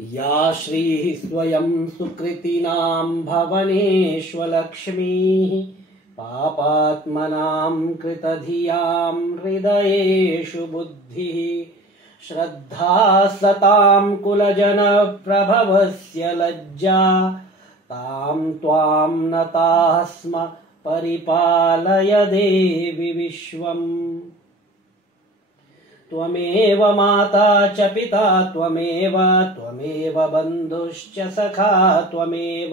या श्रीः स्वयं सुकृतिनां भवनेष्वलक्ष्मीः पापात्मनां कृतधियां हृदयेषु बुद्धिः श्रद्धा सतां कुलजनप्रभवस्य लज्जा तां त्वां नताः स्म परिपालय देवि विश्वम्। त्वमेव माता च पिता त्वमेव बन्धुश्च सखा त्वमेव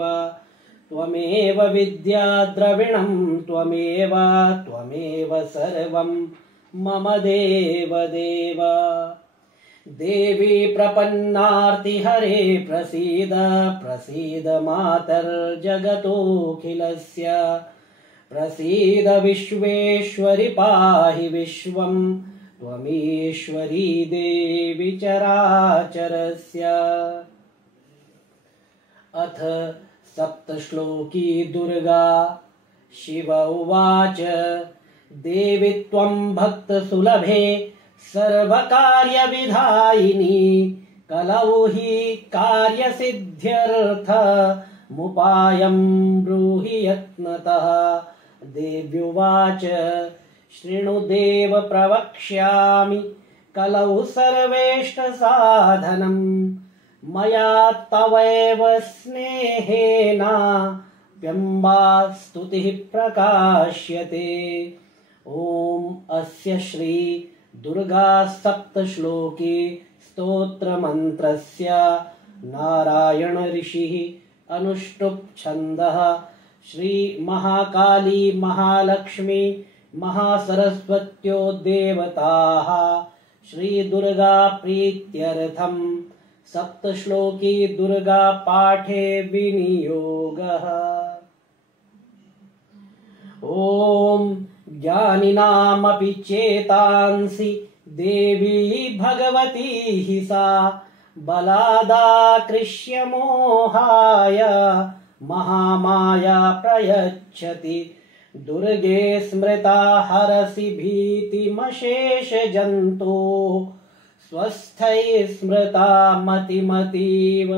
विद्या द्रविणं त्वमेव सर्वं मम देवदेव। देवी प्रपन्नार्तिहरे प्रसीद मातर्जगतोऽखिलस्य प्रसीद विश्वेश्वरि पाहि विश्वम् त्वमीश्वरी देवी चराचरस्य। अथ सप्तश्लोकी दुर्गा। शिव उवाच देवी त्वं भक्तसुलभे सर्वकार्यविधायिनी कलौ हि कार्यसिद्ध्यर्थमुपायं ब्रूहि यत्नतः। देव्युवाच शृणु देव प्रवक्ष्यामि कलौ सर्वेष्टसाधनं मया तवैव स्नेहेन व्यम्बा स्तुतिः प्रकाश्यते। ॐ अस्य श्री दुर्गा सप्तश्लोकी स्तोत्रमन्त्रस्य नारायण ऋषिः अनुष्टुप् छन्दः श्री महाकाली महालक्ष्मी महासरस्वत्यो देवताः श्री दुर्गा प्रीत्यर्थं सप्तश्लोकी दुर्गा पाठे विनियोगः। ॐ ज्ञानिनामपि चेतांसि देवी भगवती हि सा बलादाकृष्य मोहाय महामाया प्रयच्छति। दुर्गे स्मृता हरसि भीतिमशेषजन्तो स्वस्थैः स्मृता मतिमतीव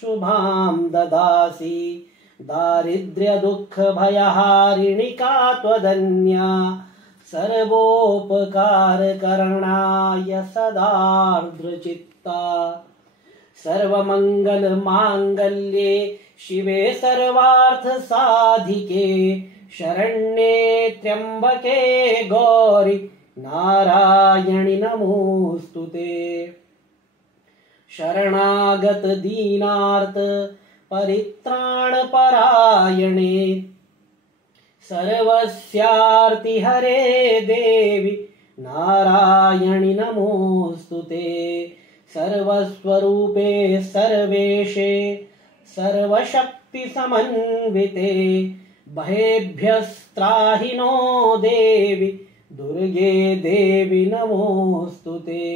शुभां ददासि। दारिद्र्यदुःखभयहारिणि का त्वदन्या सर्वोपकारकरणाय सदार्द्रचित्ता। सर्वमङ्गलमाङ्गल्ये शिवे सर्वार्थसाधिके शरण्ये त्र्यम्बके गौरि नारायणि नमोऽस्तुते। शरणागत दीनार्त परित्राणपरायणे सर्वस्यार्तिहरे देवि नारायणि नमोऽस्तुते। सर्वस्वरूपे सर्वेशे सर्वशक्तिसमन्विते भयेभ्यस्त्राहि नो देवि दुर्गे देवि नमोऽस्तुते।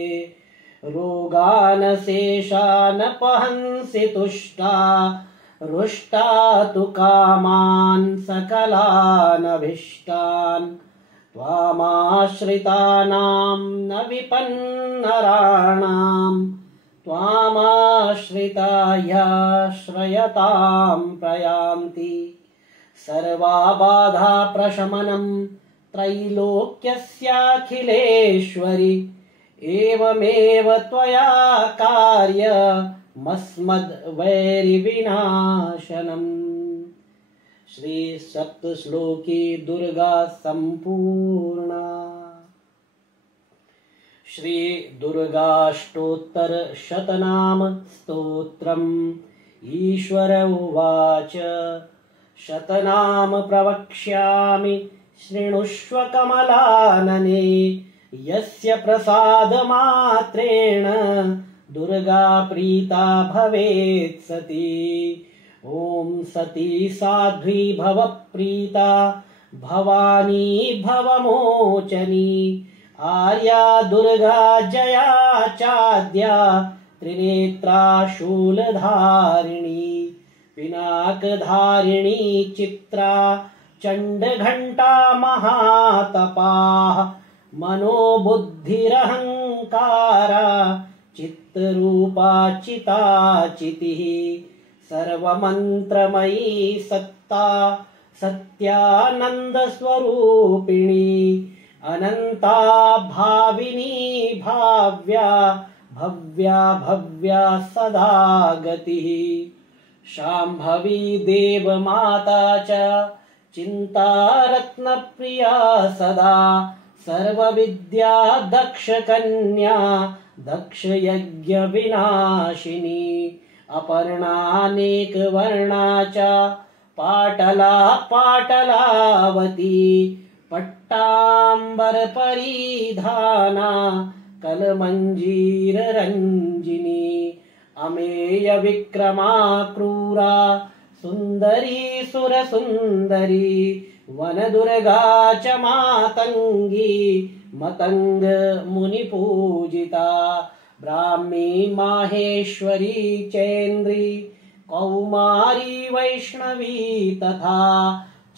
रोगानशेषानपहंसि तुष्टा रुष्टा तु कामान् सकलानभीष्टान् त्वामाश्रितानां न विपन्नराणां त्वामाश्रितायाश्रयतां प्रयान्ति। सर्वाबाधा प्रशमनं त्रैलोक्यस्याखिलेश्वरि एवमेव त्वया कार्यमस्मद्वैरिविनाशनम्। श्री सप्तश्लोकी दुर्गा सम्पूर्णा। श्री दुर्गाष्टोत्तरशतनाम स्तोत्रम्। ईश्वर उवाच शतनाम प्रवक्ष्यामि शृणुष्व कमलानने यस्य प्रसादमात्रेण दुर्गा प्रीता भवेत् सती। ॐ सती साध्वी भव प्रीता भवानी भवमोचनी आर्या दुर्गा जया चाद्या त्रिनेत्रा शूलधारिणी पिनाकधारिणी चित्रा चण्डघण्टा महातपाः मनोबुद्धिरहङ्कारा चित्तरूपा चिताचितिः सर्वमन्त्रमयी सत्ता सत्यानन्दस्वरूपिणी अनन्ता भाविनी भाव्या भव्या भव्या सदा गतिः शाम्भवी देवमाता च चिन्तारत्नप्रिया सदा सर्वविद्या दक्षकन्या दक्षयज्ञविनाशिनी अपर्णानेकवर्णा च पाटला पाटलावती पट्टाम्बरपरिधाना कलमञ्जीररञ्जिनी अमेयविक्रमा क्रूरा सुन्दरी सुरसुन्दरी वनदुर्गा च मातङ्गी मतङ्ग मुनिपूजिता ब्राह्मी माहेश्वरी चेन्द्री कौमारी वैष्णवी तथा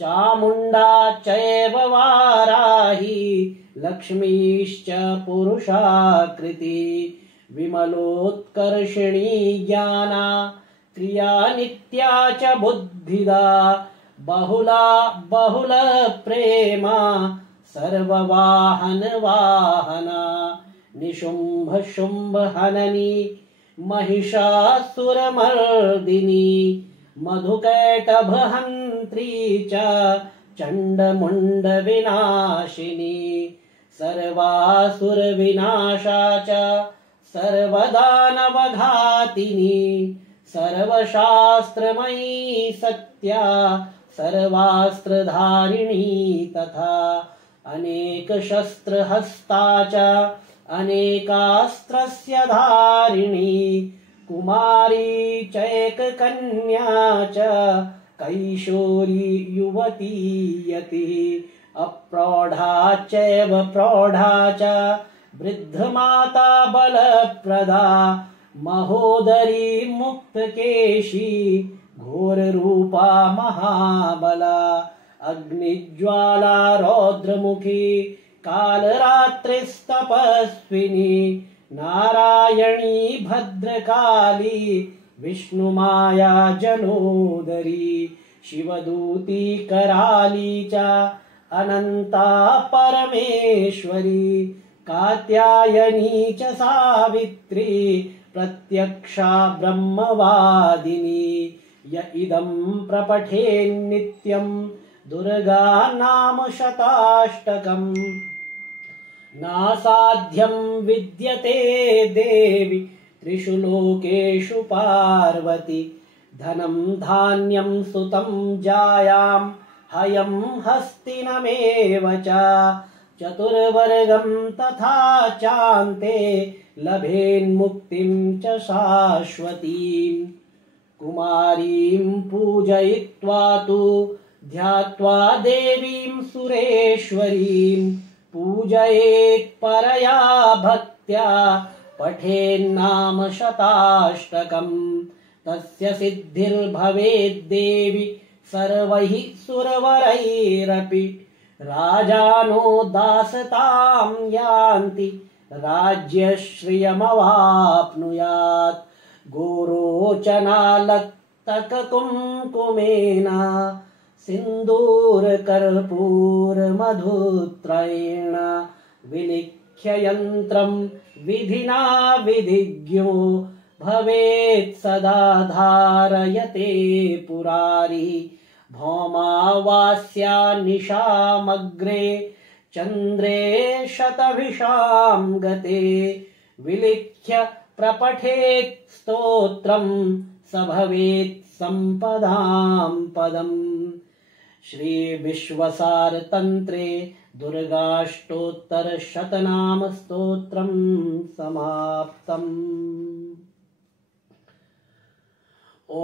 चामुण्डा चैव वाराही लक्ष्मीश्च पुरुषाकृति विमलोत्कर्षिणी ज्ञाना क्रिया नित्या च बुद्धिदा बहुला बहुल प्रेमा सर्ववाहन वाहना निशुम्भ शुम्भ हननी महिषासुरमर्दिनी मधुकैटभहन्त्री च चण्डमुण्ड विनाशिनी सर्वासुरविनाशा च सर्वदानवघातिनी सर्वशास्त्रमयी सत्या सर्वास्त्रधारिणी तथा अनेकशस्त्रहस्ता च अनेकास्त्रस्य धारिणी कुमारी चैककन्या च कैशोरी युवती यतिः अप्रौढा चैव प्रौढा च वृद्धमाता बलप्रदा महोदरी मुक्तकेशी घोररूपा महाबला अग्निज्वाला रौद्रमुखी कालरात्रिस्तपस्विनी नारायणी भद्रकाली विष्णुमाया जनोदरी शिवदूती कराली च अनन्ता परमेश्वरी कात्यायनी च सावित्री प्रत्यक्षा ब्रह्मवादिनी य इदं प्रपठेन्नित्यं दुर्गा नाम शताष्टकम् नासाध्यं विद्यते देवि त्रिषु लोकेषु पार्वती धनं धान्यं सुतं जायां हयं हस्तिनमेव च चतुर्वर्गं तथा चान्ते लभेन्मुक्तिं च शाश्वतीम् कुमारीं पूजयित्वा तु ध्यात्वा देवीं सुरेश्वरीं पूजयेत् परया भक्त्या पठेन्नाम शताष्टकम् तस्य सिद्धिर्भवेद्देवि सर्वैः सुरवरैरपि राजानो दासतां यान्ति राज्यश्रियमवाप्नुयात् गोरोचनालक्तककुङ्कुमेन सिन्दूरकर्पूरमधुत्रयेण विलिख्य यन्त्रं विधिना विधिज्ञो भवेत् सदा धारयते पुरारी भौमावास्या निशामग्रे चन्द्रे शतभिषां गते विलिख्य प्रपठेत् स्तोत्रं स भवेत् सम्पदां पदम्। श्री विश्वसारतन्त्रे दुर्गाष्टोत्तरशतनाम स्तोत्रं समाप्तम्। ॐ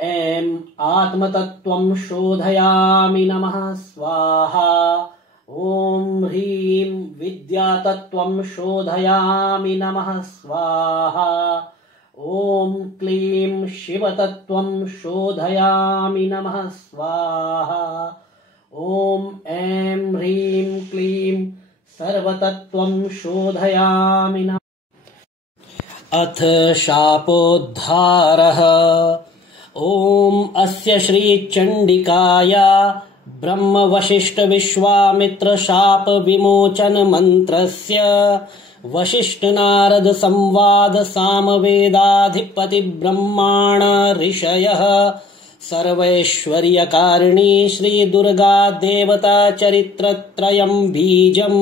ऐं आत्मतत्त्वं शोधयामि नमः स्वाहा। ॐ ह्रीं विद्यातत्त्वं शोधयामि नमः स्वाहा। ॐ क्लीं शिवतत्त्वं शोधयामि नमः स्वाहा। ॐ ऐं ह्रीं क्लीं सर्वतत्त्वं शोधयामि नमः। अथ शापोद्धारः। ॐ अस्य श्रीचण्डिकाया ब्रह्मवसिष्ठविश्वामित्रशापविमोचनमन्त्रस्य वसिष्ठनारदसंवादसामवेदाधिपतिब्रह्माण ऋषयः सर्वैश्वर्यकारिणी श्रीदुर्गा देवता चरित्रत्रयं बीजं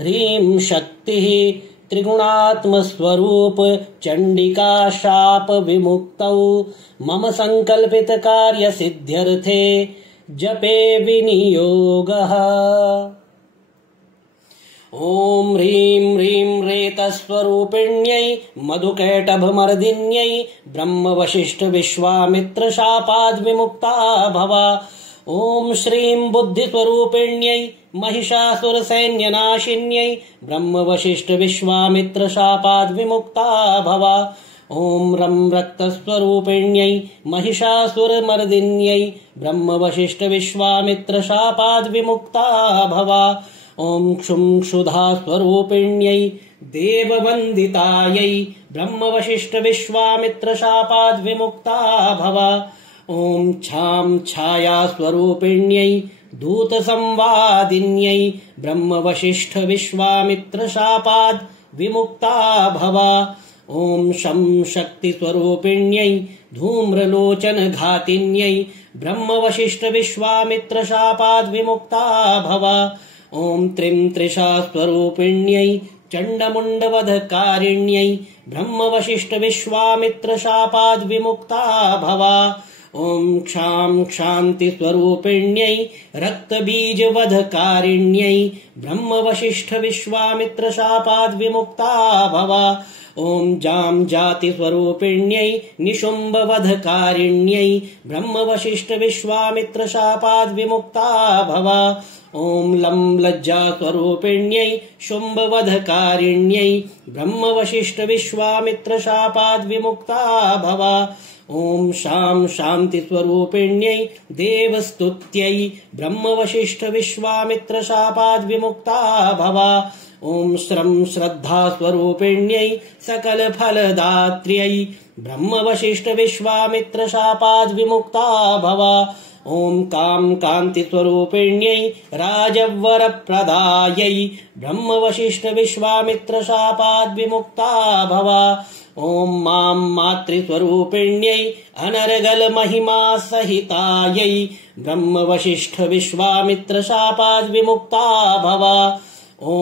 ह्रीं शक्तिः त्रिगुणात्मस्वरूप चण्डिका शाप विमुक्तौ मम संकल्पित कार्य सिद्ध्यर्थे जपे विनियोगः। ॐ ह्रीं ह्रीं रेतस्वरूपिण्यै मधुकैटभमर्दिन्यै ब्रह्मवसिष्ठविश्वामित्रशापाद्विमुक्ता भव। ॐ श्रीं बुद्धिस्वरूपिण्यै महिषासुरसैन्यनाशिन्यै ब्रह्मवसिष्ठविश्वामित्रशापाद्विमुक्ता भव। ॐ रं रक्तस्वरूपिण्यै महिषासुरमर्दिन्यै ब्रह्मवसिष्ठविश्वामित्रशापाद्विमुक्ता भव। ॐ क्षुं क्षुधास्वरूपिण्यै देववन्दितायै ब्रह्मवसिष्ठविश्वामित्रशापाद्विमुक्ता भव। ॐ छां छायास्वरूपिण्यै दूतसंवादिन्यै ब्रह्मवसिष्ठविश्वामित्रशापाद्विमुक्ता भव। ॐ शं शक्तिस्वरूपिण्यै धूम्रलोचनघातिन्यै ब्रह्मवसिष्ठविश्वामित्रशापाद्विमुक्ता भव। ॐ त्रिं त्रिषास्वरूपिण्यै चण्डमुण्डवधकारिण्यै ब्रह्मवसिष्ठविश्वामित्रशापाद्विमुक्ता भव। ॐ क्षां क्षान्तिस्वरूपिण्यै रक्तबीजवधकारिण्यै ब्रह्मवसिष्ठविश्वामित्रशापाद्विमुक्ता भव। ॐ जां जातिस्वरूपिण्यै निशुम्भवधकारिण्यै ब्रह्मवसिष्ठविश्वामित्रशापाद्विमुक्ता भव। ॐ लं लज्जास्वरूपिण्यै शुम्भवधकारिण्यै ब्रह्मवसिष्ठविश्वामित्रशापाद्विमुक्ता भव। ॐ शां शान्तिस्वरूपिण्यै देवस्तुत्यै ब्रह्मवसिष्ठविश्वामित्रशापाद्विमुक्ता भव। ॐ श्रं श्रद्धास्वरूपिण्यै सकलफलदात्र्यै ब्रह्मवसिष्ठविश्वामित्रशापाद्विमुक्ता भव। ॐ कां कान्तिस्वरूपिण्यै राजवरप्रदायै ब्रह्मवसिष्ठविश्वामित्रशापाद्विमुक्ता भव। ॐ मां मातृस्वरूपिण्यै अनर्गलमहिमासहितायै ब्रह्मवसिष्ठविश्वामित्रशापाद्विमुक्ता भव। ॐ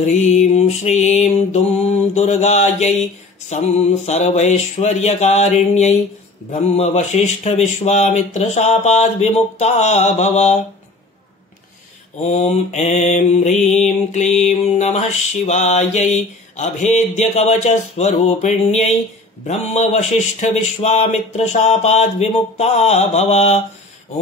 ह्रीं श्रीं दुं दुर्गायै सं सर्वैश्वर्यकारिण्यै ब्रह्मवसिष्ठविश्वामित्रशापाद्विमुक्ता भव। ॐ ऐं ह्रीं क्लीं नमः शिवायै अभेद्यकवचस्वरूपिण्यै ब्रह्मवसिष्ठविश्वामित्रशापाद्विमुक्ता भव। ॐ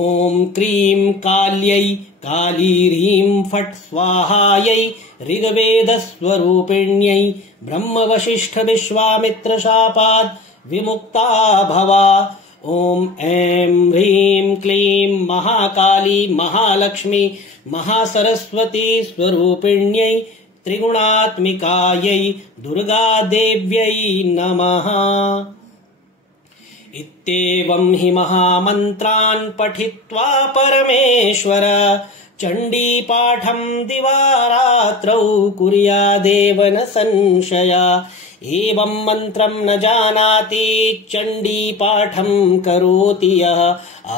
क्रीं काल्यै काली ह्रीं फट् स्वाहायै ऋग्वेदस्वरूपिण्यै ब्रह्मवसिष्ठविश्वामित्रशापाद्विमुक्ता भव। ॐ ऐं ह्रीं क्लीं महाकाली महालक्ष्मी महासरस्वती स्वरूपिण्यै त्रिगुणात्मिकायै दुर्गादेव्यै नमः। इत्येवं हि महामन्त्रान् पठित्वा परमेश्वर चण्डीपाठं दिवारात्रौ कुर्यादेव न संशय। एवं मन्त्रं न जानाति चण्डीपाठं करोति यः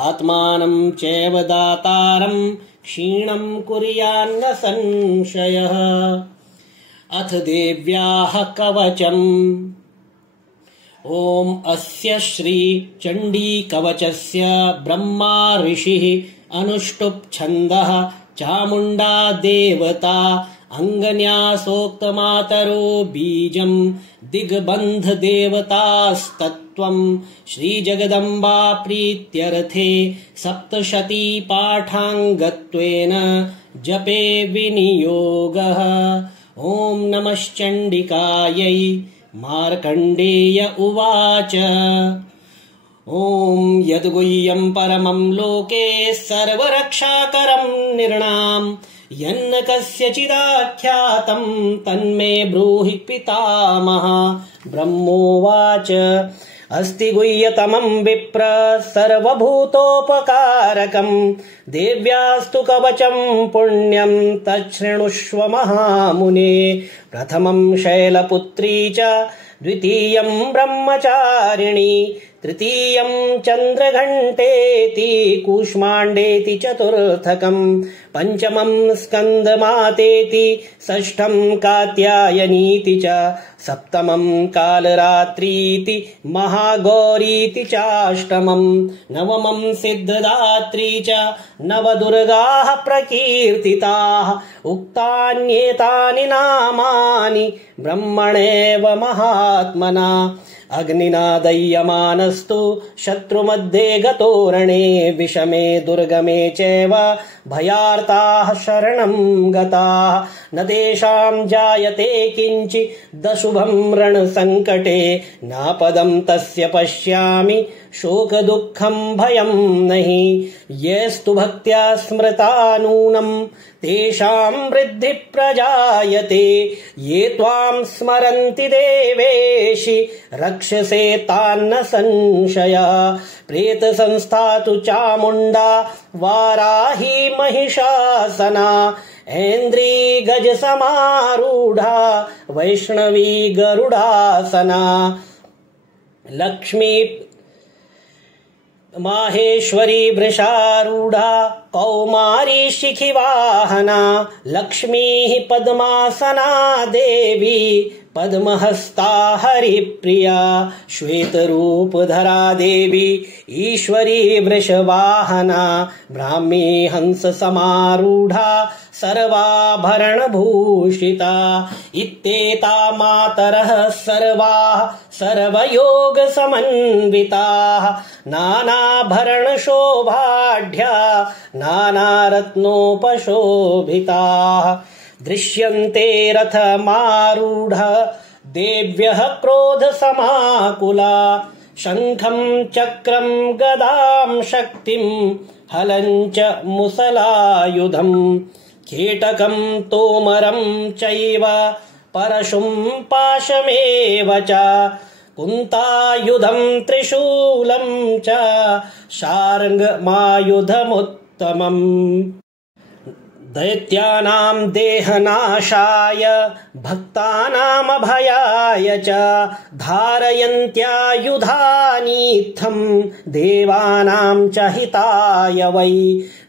आत्मानं चैव दातारं क्षीणं कुर्यान्न संशयः। अथ देव्याः कवचम्। ॐ अस्य श्री चण्डीकवचस्य ब्रह्मा ऋषिः अनुष्टुप् छन्दः चामुण्डा देवता अङ्गन्यासोक्तमातरो बीजं दिग्बन्ध देवतास्तत्त्वं श्रीजगदम्बा प्रीत्यर्थे सप्तशती पाठाङ्गत्वेन जपे विनियोगः। ॐ नमश्चण्डिकायै। मार्कण्डेय उवाच। ॐ यद्गुह्यं परमं लोके सर्वरक्षाकरं नृणां यन्न कस्यचिदाख्यातं तन्मे ब्रूहि पितामह। ब्रह्मोवाच अस्ति गुह्यतमं विप्र सर्वभूतोपकारकं देव्यास्तु कवचं पुण्यं तच्छृणुष्व महामुने। प्रथमं शैलपुत्री च द्वितीयं ब्रह्मचारिणी तृतीयं चन्द्रघण्टेति कूष्माण्डेति चतुर्थकं पंचमं स्कन्दमातेति षष्ठं कात्यायनीति च सप्तमं कालरात्रीति महागौरीति चाष्टमं नवमं सिद्धदात्री च नवदुर्गाः प्रकीर्तिताः। उक्तान्येतानि नामानि ब्रह्मणेव महात्मना। अग्निना दह्यमानस्तु शत्रुमध्ये गतोरणे विषमे दुर्गमे चैव भयार्ताः शरणं गताः। न तेषां जायते किञ्चिदशुभं रणसङ्कटे नापदं तस्य पश्यामि शोकदुःखं भयं नहि। येस्तु भक्त्या स्मृता नूनं तेषां वृद्धि प्रजायते। ये त्वां स्मरन्ति देवेशि रक्षसे तान्न संशया। प्रेतसंस्था तु चामुण्डा वाराही महिषासना ऐन्द्री गजसमारूढा वैष्णवी गरुडासना। लक्ष्मी माहेश्वरी वृषारूढा कौमारी शिखिवाहना। लक्ष्मीः पद्मासना देवी पद्महस्ता हरिप्रिया। श्वेतरूपधरा देवी ईश्वरी वृषवाहना। ब्राह्मी हंस समारूढा सर्वाभरणभूषिता। इत्येता मातरः सर्वाः सर्वयोगसमन्विताः नानाभरणशोभाढ्या नानारत्नोपशोभिताः। दृश्यन्ते रथमारूढ देव्यः क्रोधसमाकुला। शङ्खं चक्रं गदां शक्तिं हलं च मुसलायुधं कीटकं तोमरं चैव परशुं पाशमेव च कुन्तायुधं त्रिशूलं च शार्ङ्गमायुधमुत्तमम्। दैत्यानां देहनाशाय भक्तानामभयाय च धारयन्त्यायुधानीत्थं देवानां च हिताय वै।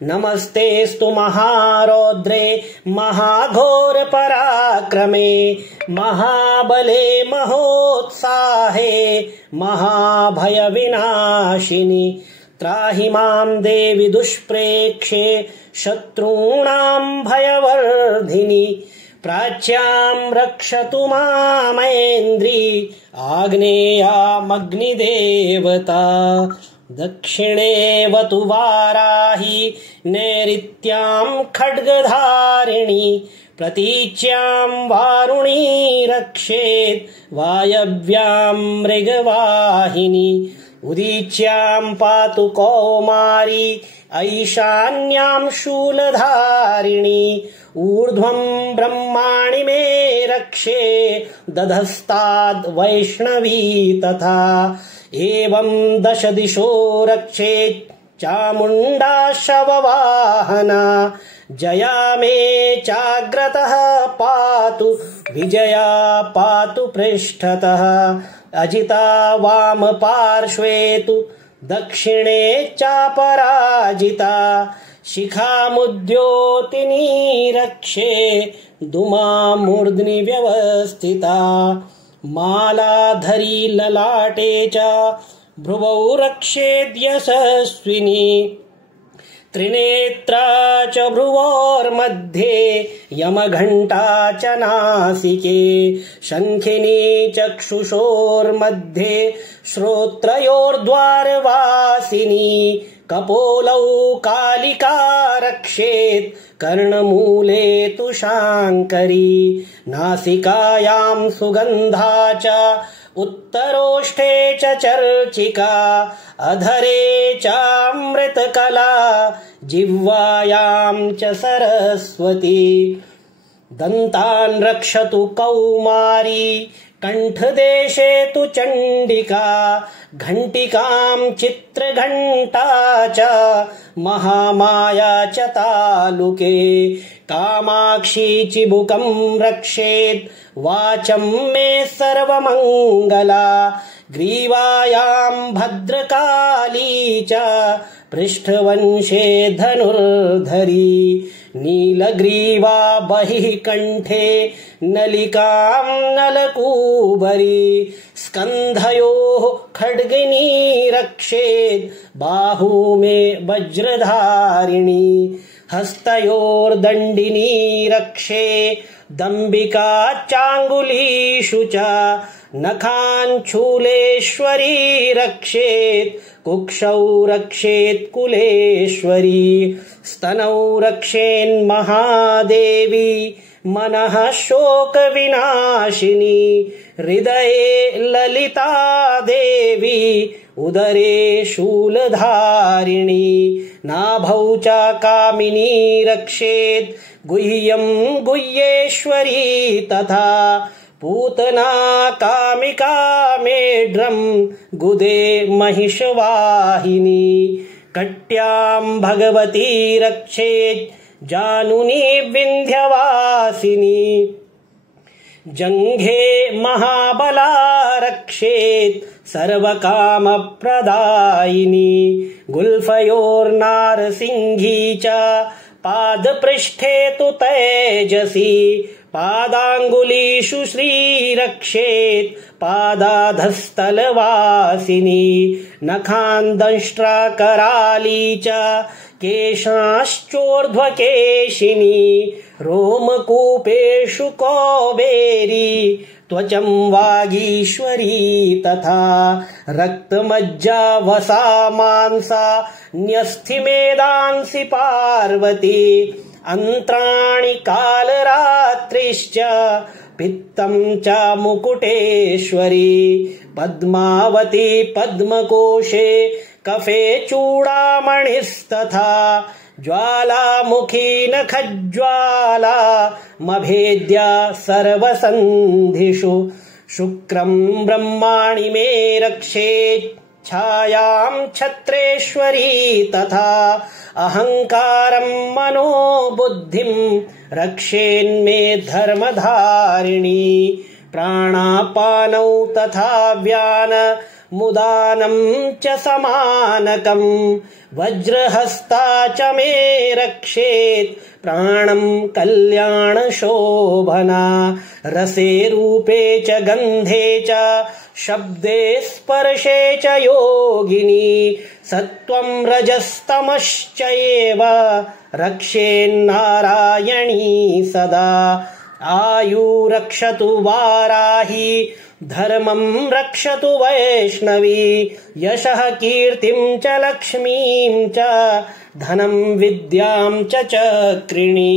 नमस्तेस्तु महारौद्रे महाघोरपराक्रमे महाबले महोत्साहे महाभयविनाशिनि। त्राहि मां देवि दुष्प्रेक्षे शत्रूणां भयवर्धिनि। प्राच्यां रक्षतु मामेन्द्री आग्नेयामग्निदेवता। दक्षिणे वतु वाराही नैऋत्यां खड्गधारिणी। प्रतीच्यां वारुणी रक्षेत् वायव्यां मृगवाहिनी। उदीच्यां पातु कौमारी ऐशान्यां शूलधारिणी। ऊर्ध्वं ब्रह्माणि मे रक्षे दधस्ताद् वैष्णवी तथा। एवं दश दिशो रक्षेत् चामुण्डा शववाहना। जया मे चाग्रतः पातु विजया पातु पृष्ठतः। अजिता वाम पार्श्वे तु दक्षिणे चापराजिता। शिखामुद्योतिनी रक्षे दुमामूर्ध्नि व्यवस्थिता। मालाधरी ललाटे च भ्रुवौ रक्षेद्यशस्विनी। त्रिनेत्रा च भ्रुवोर्मध्ये यमघण्टा च नासिके। शङ्खिनी चक्षुषोर्मध्ये श्रोत्रयोर्द्वारवासिनी। कपोलौ कालिका रक्षेत् कर्णमूले तु शाङ्करी। नासिकायां सुगन्धा च उत्तरोष्ठे च चर्चिका अधरे चामृतकला जिह्वायां च सरस्वती दन्तान् रक्षतु कौमारी कण्ठदेशे तु चण्डिका घण्टिकां चित्रघण्टा च महामाया च तालुके कामाक्षी चिबुकं रक्षेत् वाचं मे सर्वमङ्गला ग्रीवायां भद्रकाली च पृष्ठवंशे धनुर्धरी नीलग्रीवा बहिः कण्ठे नलिकां नलकूबरी स्कन्धयोः खड्गिनी रक्षेत् बाहू मे वज्रधारिणी हस्तयोर्दण्डिनी रक्षे दम्बिका चाङ्गुलीषु च नखाञ्छूलेश्वरी रक्षेत् कुक्षौ रक्षेत् कुलेश्वरी स्तनौ रक्षेन्महादेवी मनः शोकविनाशिनी हृदये ललिता देवी उदरे शूलधारिणी नाभौ च कामिनी रक्षेत् गुह्यं गुह्येश्वरी तथा पूतना कामिका मेढ्रं गुदे महिषवाहिनी कट्यां भगवती रक्षेत् जानुनी विन्ध्यवासिनी जङ्घे महाबला रक्षेत् सर्वकामप्रदायिनी गुल्फयोर्नारसिंही च पादपृष्ठे तु तेजसी पादाङ्गुलीषु श्रीरक्षेत् पादाधस्तलवासिनी नखान्दंष्ट्राकराली च केशाश्चोर्ध्वकेशिनी रोमकूपेषु कौबेरी त्वचं वागीश्वरी तथा रक्तमज्जा वसा मांसा न्यस्थिमेदांसि पार्वती अन्त्राणि कालरात्रिश्च पित्तं च मुकुटेश्वरी पद्मावती पद्मकोशे कफे चूडामणिस्तथा ज्वालामुखी नखज्वाला मभेद्या सर्वसन्धिषु शुक्रं ब्रह्माणि मे रक्षेत् छायां छत्रेश्वरी तथा अहङ्कारं मनोबुद्धिं रक्षेन्मे धर्मधारिणी प्राणापानौ तथा व्यान मुदानं च समानकं वज्रहस्ता च मे रक्षेत् प्राणं कल्याणशोभना रसे रूपे च गन्धे च शब्दे स्पर्शे च योगिनी सत्त्वं रजस्तमश्चैव रक्षेन्नारायणी सदा आयु रक्षतु वाराही धर्मं रक्षतु वैष्णवी यशः कीर्तिं च लक्ष्मीं च धनं विद्यां च चक्रिणी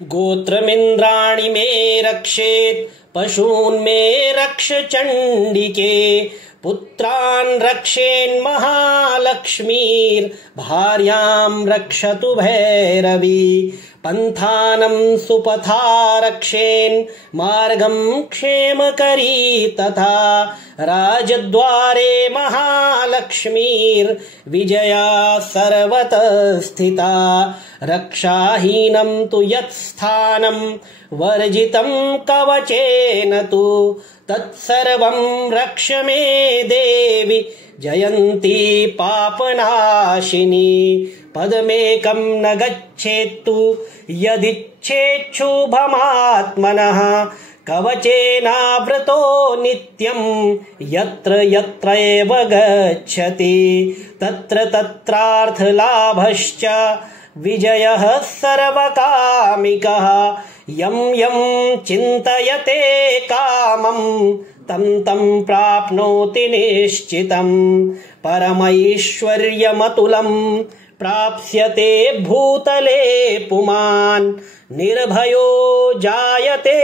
गोत्रमिन्द्राणि मे रक्षेत् पशून् मे रक्ष चण्डिके पुत्रान् रक्षेन्महालक्ष्मीर्भार्यां रक्षतु भैरवी पन्थानं सुपथा रक्षेन् मार्गं क्षेमकरी तथा राजद्वारे महालक्ष्मीर्विजया सर्वतः स्थिता रक्षाहीनं तु यत्स्थानं वर्जितं कवचेन तु तत्सर्वं रक्ष मे देवि जयन्ती पापनाशिनी पदमेकं न गच्छेत्तु यदिच्छेच्छुभमात्मनः कवचेनावृतो नित्यं यत्र यत्रैव गच्छति तत्र तत्रार्थलाभश्च विजयः सर्वकामिकः यं यं चिन्तयते कामं तं तं प्राप्नोति निश्चितं परमैश्वर्यमतुलं प्राप्स्यते भूतले पुमान् निर्भयो जायते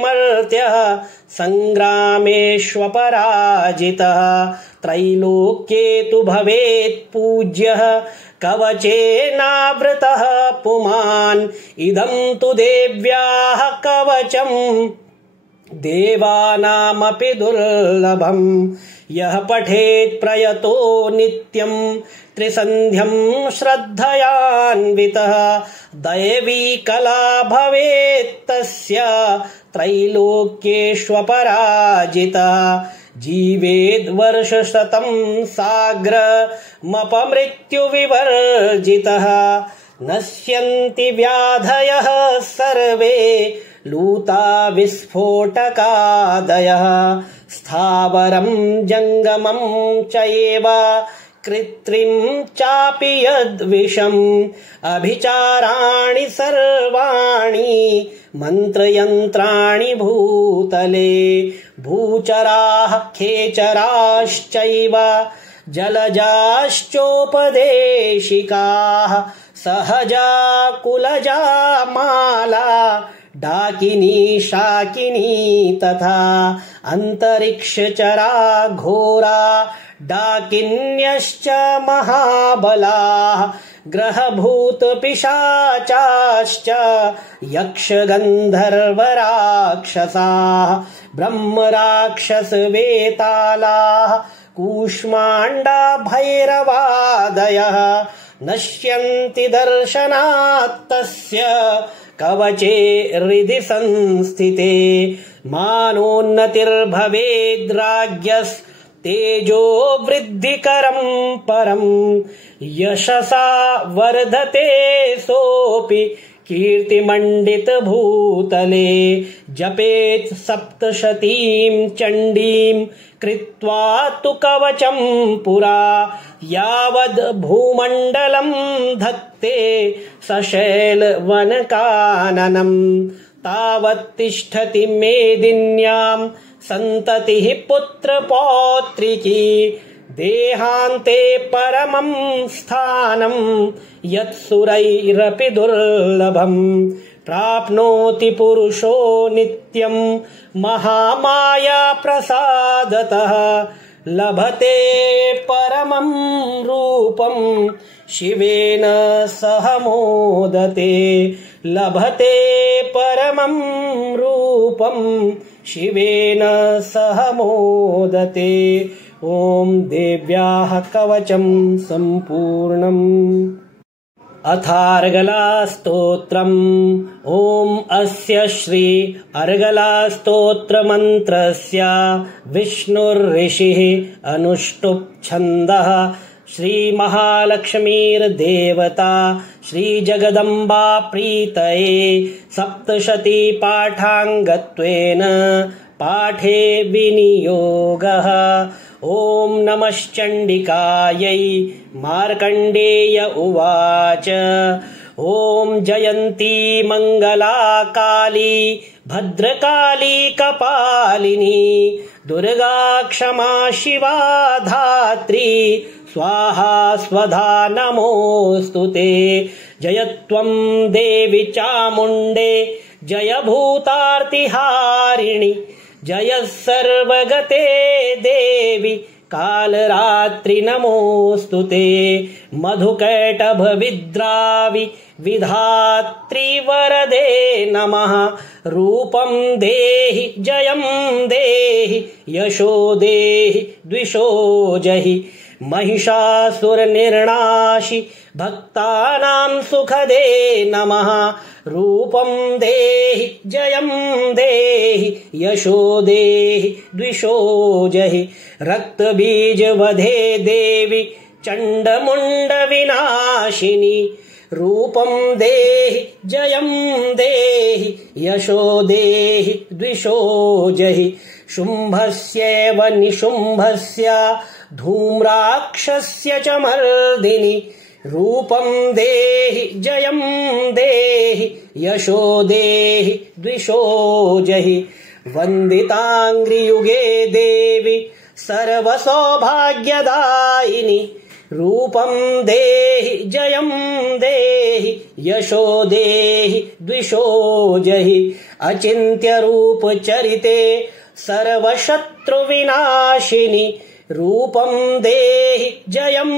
मर्त्यः सङ्ग्रामेष्वपराजितः त्रैलोक्ये तु भवेत् पूज्यः कवचेनावृतः पुमान् इदं तु देव्याः कवचम् देवानामपि दुर्लभम् यः पठेत् प्रयतो नित्यं त्रिसन्ध्यं श्रद्धयान्वितः दैवी कला भवेत् तस्य त्रैलोक्येष्वपराजितः जीवेद्वर्षशतं साग्रमपमृत्युविवर्जितः नश्यन्ति व्याधयः सर्वे लूता विस्फोटकादयः स्थावरं जङ्गमं चैव कृत्रिं चापि यद्विषम् अभिचाराणि सर्वाणि मन्त्रयन्त्राणि भूतले भूचराः खेचराश्चैव जलजाश्चोपदेशिकाः सहजा कुलजा माला डाकिनी शाकिनी तथा अन्तरिक्षचरा घोरा डाकिन्यश्च महाबलाः ग्रहभूतपिशाचाश्च यक्षगन्धर्वराक्षसाः ब्रह्मराक्षसवेतालाः कूष्माण्डा भैरवादयः नश्यन्ति दर्शनात् तस्य कवचे हृदि संस्थिते मानोन्नतिर्भवेद्राज्ञस्तेजो वृद्धिकरं परं यशसा वर्धते सोऽपि कीर्तिमण्डितभूतले जपेत् सप्तशतीं चण्डीं कृत्वा तु कवचं पुरा यावद् भूमण्डलं धत्ते सशैलवनकाननं तावत् तिष्ठति मेदिन्यां सन्ततिः पुत्रपौत्रिकी देहान्ते परमं स्थानं यत्सुरैरपि दुर्लभम् प्राप्नोति पुरुषो नित्यं महामाया प्रसादतः लभते परमं रूपं शिवेन सह मोदते लभते परमं रूपं शिवेन सह मोदते ॐ देव्याः कवचं सम्पूर्णम् अथार्गलास्तोत्रम् ॐ अस्य श्री अर्गलास्तोत्रमन्त्रस्य विष्णुर्ऋषिः अनुष्टुप् छन्दः श्रीमहालक्ष्मीर्देवता श्रीजगदम्बा प्रीतये सप्तशती पाठाङ्गत्वेन पाठे विनियोगः ॐ नमश्चण्डिकायै मार्कण्डेय उवाच ॐ जयन्ती मङ्गला काली भद्रकाली कपालिनी दुर्गा क्षमा शिवा धात्री स्वाहा स्वधा नमोऽस्तु ते जय त्वं देवि चामुण्डे जय भूतार्तिहारिणि जय सर्वगते देवि कालरात्रि नमोऽस्तु ते मधुकैटभविद्रावि विधात्री वरदे नमः रूपं देहि जयं देहि यशो देहि द्विषो जहि महिषासुरनिर्णाशि भक्तानां सुखदे नमः रूपं देहि जयं देहि यशो देहि द्विषो जहि रक्तबीजवधे देवि चण्डमुण्डविनाशिनि रूपं देहि जयं देहि यशो देहि द्विषो जहि शुम्भस्यैव निशुम्भस्य धूम्राक्षस्य च मर्दिनि रूपं देहि जयं देहि यशो देहि द्विषो जहि वन्दिताङ्घ्रियुगे देवि सर्वसौभाग्यदायिनि रूपं देहि जयं देहि यशो देहि द्विषो जहि अचिन्त्य रूप चरिते सर्वशत्रुविनाशिनि रूपं देहि जयं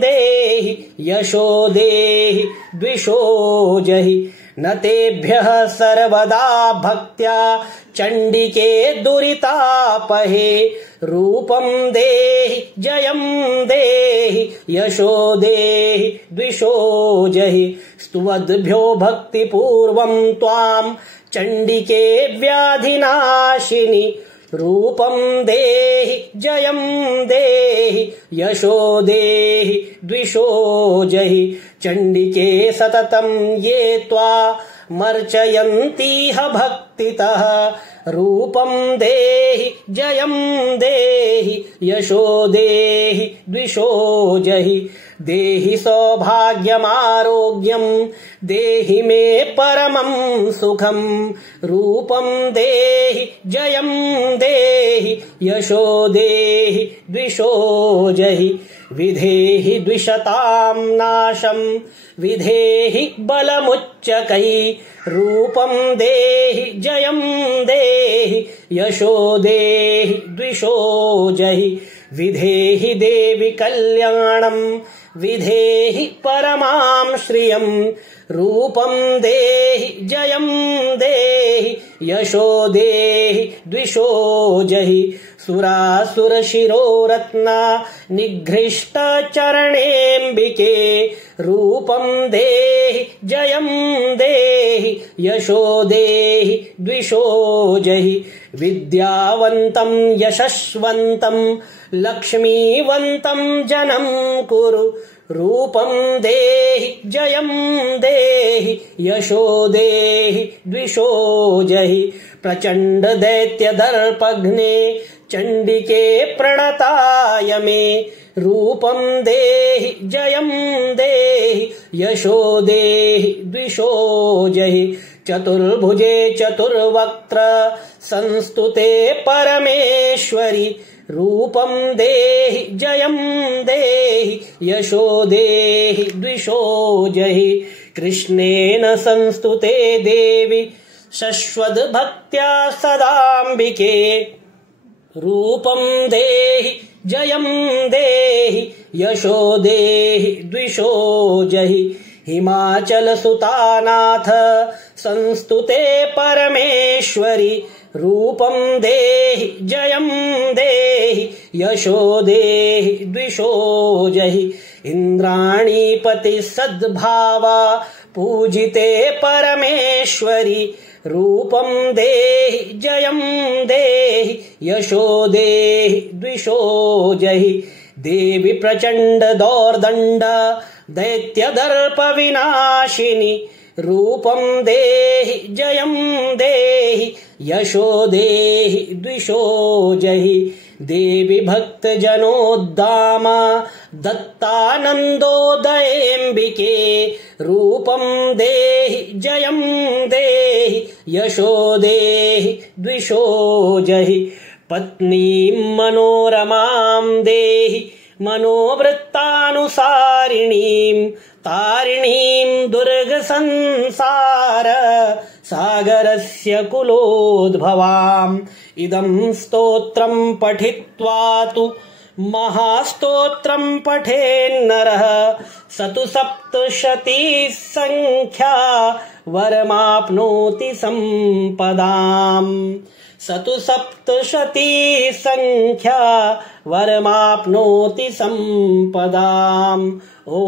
देहि यशो देहि द्विषो जहि न तेभ्यः सर्वदा भक्त्या चण्डिके दुरितापहे रूपं देहि जयं देहि यशो देहि द्विषो जहि स्तुवद्भ्यो भक्तिपूर्वं त्वां चण्डिके व्याधिनाशिनि रूपं देहि जयं देहि यशो देहि द्विषो जहि चण्डिके सततं ये त्वा मर्चयन्तीह भक्तितः रूपं देहि जयं देहि यशो देहि द्विषो जहि देहि सौभाग्यमारोग्यं देहि मे परमं सुखं रूपं देहि जयं देहि यशो देहि द्विषो जहि विधेहि द्विषतां नाशं विधेहि बलमुच्चकै रूपं देहि जयं देहि यशो देहि द्विषो जहि विधेहि देवि कल्याणं विधेहि परमां श्रियं रूपं देहि जयं देहि यशो देहि द्विषो जहि सुरासुरशिरोरत्ना निघ्रिष्ट चरणेऽम्बिके रूपं देहि जयं देहि यशो देहि द्विषो जहि विद्यावन्तं यशस्वन्तं लक्ष्मीवन्तं जनं कुरु रूपं देहि जयं देहि यशो देहि द्विषो जहि प्रचण्ड दैत्य दर्पघ्ने चण्डिके प्रणताय मे रूपं देहि जयं देहि यशो देहि द्विषो जहि चतुर्भुजे चतुर्वक्त्र संस्तुते परमेश्वरि रूपं देहि जयं देहि यशो देहि द्विषो जहि कृष्णेन संस्तुते देवि शश्वद्भक्त्या सदाम्बिके रूपं देहि जयं देहि यशो देहि द्विषो जहि हिमाचलसुतानाथ संस्तुते परमेश्वरि रूपं देहि जयं देहि यशो देहि द्विषो जहि इन्द्राणीपति सद्भावा पूजिते परमेश्वरि रूपं देहि जयं देहि यशो देहि द्विषो जहि देवि प्रचण्ड दौर्दण्ड दैत्यदर्प विनाशिनि रूपं देहि जयं देहि यशो देहि द्विषो जहि देवि भक्तजनोद्दाम दत्तानन्दोदयेऽम्बिके रूपं देहि जयं देहि यशो देहि द्विषो जहि पत्नीं मनोरमां देहि मनोवृत्तानुसारिणीं तारिणीं दुर्गसंसार सागरस्य कुलोद्भवाम् इदं स्तोत्रं पठित्वा तु महास्तोत्रं पठेन्नरः स तु सप्तशतीः संख्या वरमाप्नोति सम्पदाम् स तु सप्तशतीः संख्या वरमाप्नोति सम्पदाम् ॐ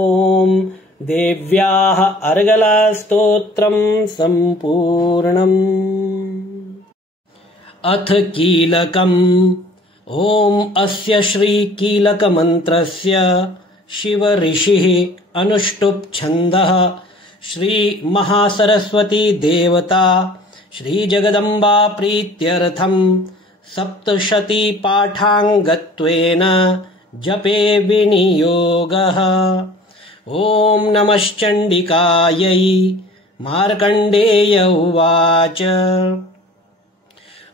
देव्याः अर्गलास्तोत्रं सम्पूर्णम्। अथ कीलकम्। ॐ अस्य श्रीकीलकमन्त्रस्य शिव ऋषिः अनुष्टुप् छन्दः श्रीमहासरस्वती देवता श्रीजगदम्बा प्रीत्यर्थं सप्तशती पाठाङ्गत्वेन जपे विनियोगः। ॐ नमश्चण्डिकायै। मार्कण्डेय उवाच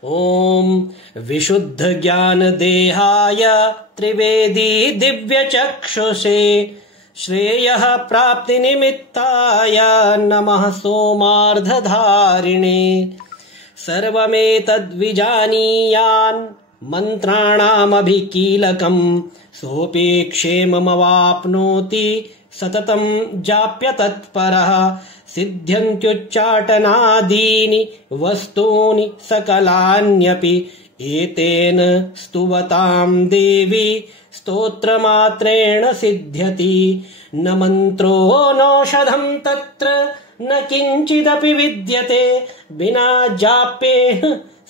ॐ विशुद्धज्ञानदेहाय त्रिवेदी दिव्यचक्षुषे श्रेयः प्राप्तिनिमित्ताय नमः सोमार्धधारिणे। सर्वमेतद्विजानीयान् मन्त्राणामभिकीलकम् सोऽपि क्षेममवाप्नोति सततं जाप्य तत्परः। सिद्ध्यन्त्युच्चाटनादीनि वस्तूनि सकलान्यपि एतेन स्तुवतां देवी स्तोत्रमात्रेण सिद्ध्यति। न मन्त्रो नौषधं तत्र न किञ्चिदपि विद्यते विना जाप्येन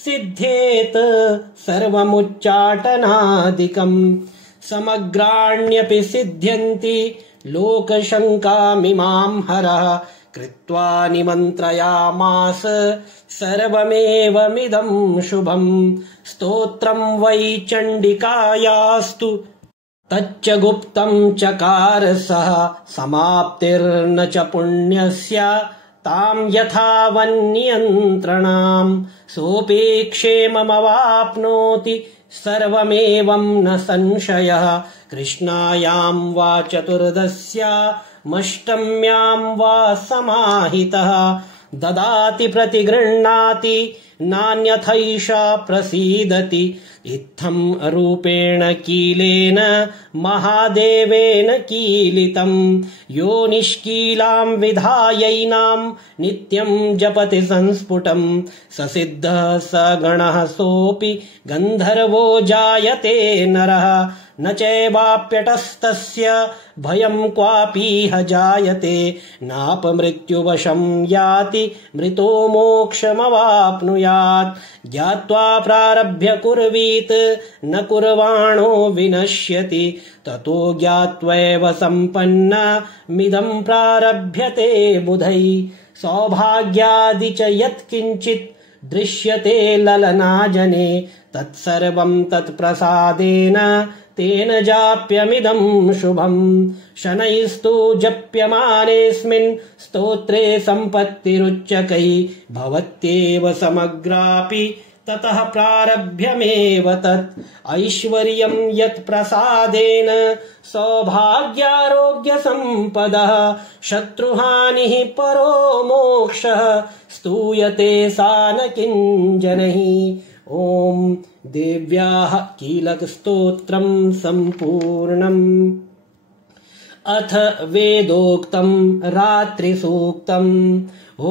सिद्ध्येत सर्वमुच्चाटनादिकम्। समग्राण्यपि सिद्ध्यन्ति लोकशङ्कामिमां हरः कृत्वा निमन्त्रयामास सर्वमेवमिदं शुभम्। स्तोत्रं वै चण्डिकायास्तु तच्च गुप्तं चकार सः समाप्तिर्न च पुण्यस्य तां यथावन्नियन्त्रणाम्। सोऽपि क्षेममवाप्नोति सर्वमेवं न संशयः। कृष्णायां वा चतुर्दश्यामष्टम्यां वा समाहितः ददाति प्रतिगृह्णाति नान्यथैषा प्रसीदति। इत्थं रूपेण कीलेन महादेवेन कीलितम्। यो निष्कीलां विधायैनां नित्यं जपति संस्फुटम् स सिद्धः स गणः सोऽपि गन्धर्वो जायते नरः। न चैवाप्यटस्तस्य भयं क्वापीह जायते नापमृत्युवशं याति मृतो मोक्षमवाप्नुयात्। ज्ञात्वा प्रारभ्य कुर्वीत न कुर्वाणो विनश्यति ततो ज्ञात्वैव सम्पन्नमिदं प्रारभ्यते बुधैः। सौभाग्यादि च यत्किञ्चित् दृश्यते ललनाजने तत्सर्वं तत्प्रसादेन तेन जाप्यमिदं शुभम्। शनैस्तु जप्यमानेऽस्मिन् स्तोत्रे सम्पत्तिरुच्चकै भवत्येव समग्रापि ततः प्रारभ्यमेव तत्। ऐश्वर्यं यत् प्रसादेन सौभाग्यारोग्यसम्पदः शत्रुहानिः परो मोक्षः स्तूयते सा न किञ्जनैः। ॐ देव्याः कीलकस्तोत्रं सम्पूर्णम्। अथ वेदोक्तं रात्रिसूक्तम्। ॐ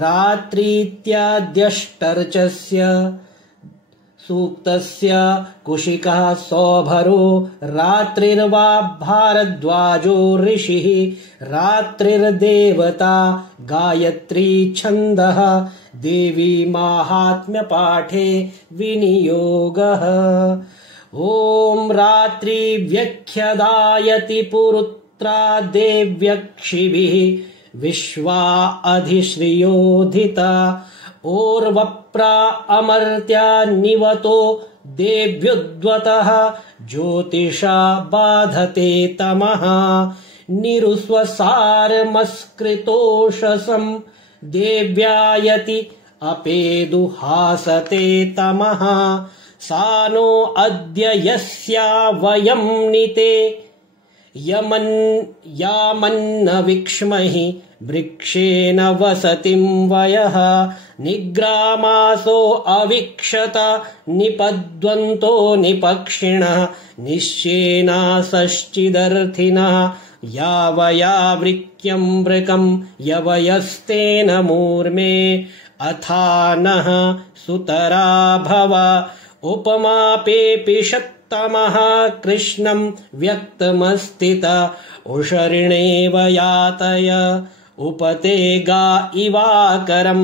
रात्रीत्याद्यष्टर्चस्य सूक्तस्य कुशिकः सौभरो रात्रिर्वा भारद्वाजो ऋषिः रात्रिर्देवता गायत्री छन्दः देवी माहात्म्यपाठे विनियोगः। ॐ रात्रि व्यख्यदायति पुरुत्रा देव्यक्षिभिः विश्वा अधिश्रियोधिता ओर्वप्रा अमर्त्या निवतो देव्युद्वतः ज्योतिषा बाधते तमः निरुस्वसारमस्कृतोषसं देव्यायति अपेदुहासते तमः। सा नो अद्य यस्या वयं नीते यामन्न विक्ष्महि वृक्षेण वसतिं वयः निग्रामासो अवीक्षत निपद्वन्तो निपक्षिणः निश्चेनासश्चिदर्थिनः यावया वृक्यं वृकं यवयस्तेन मूर्मे अथा नः सुतरा भव उपमापेपिषत्तमः कृष्णं व्यक्तमस्थित उषरिणेव यातय उपते गा इवाकरं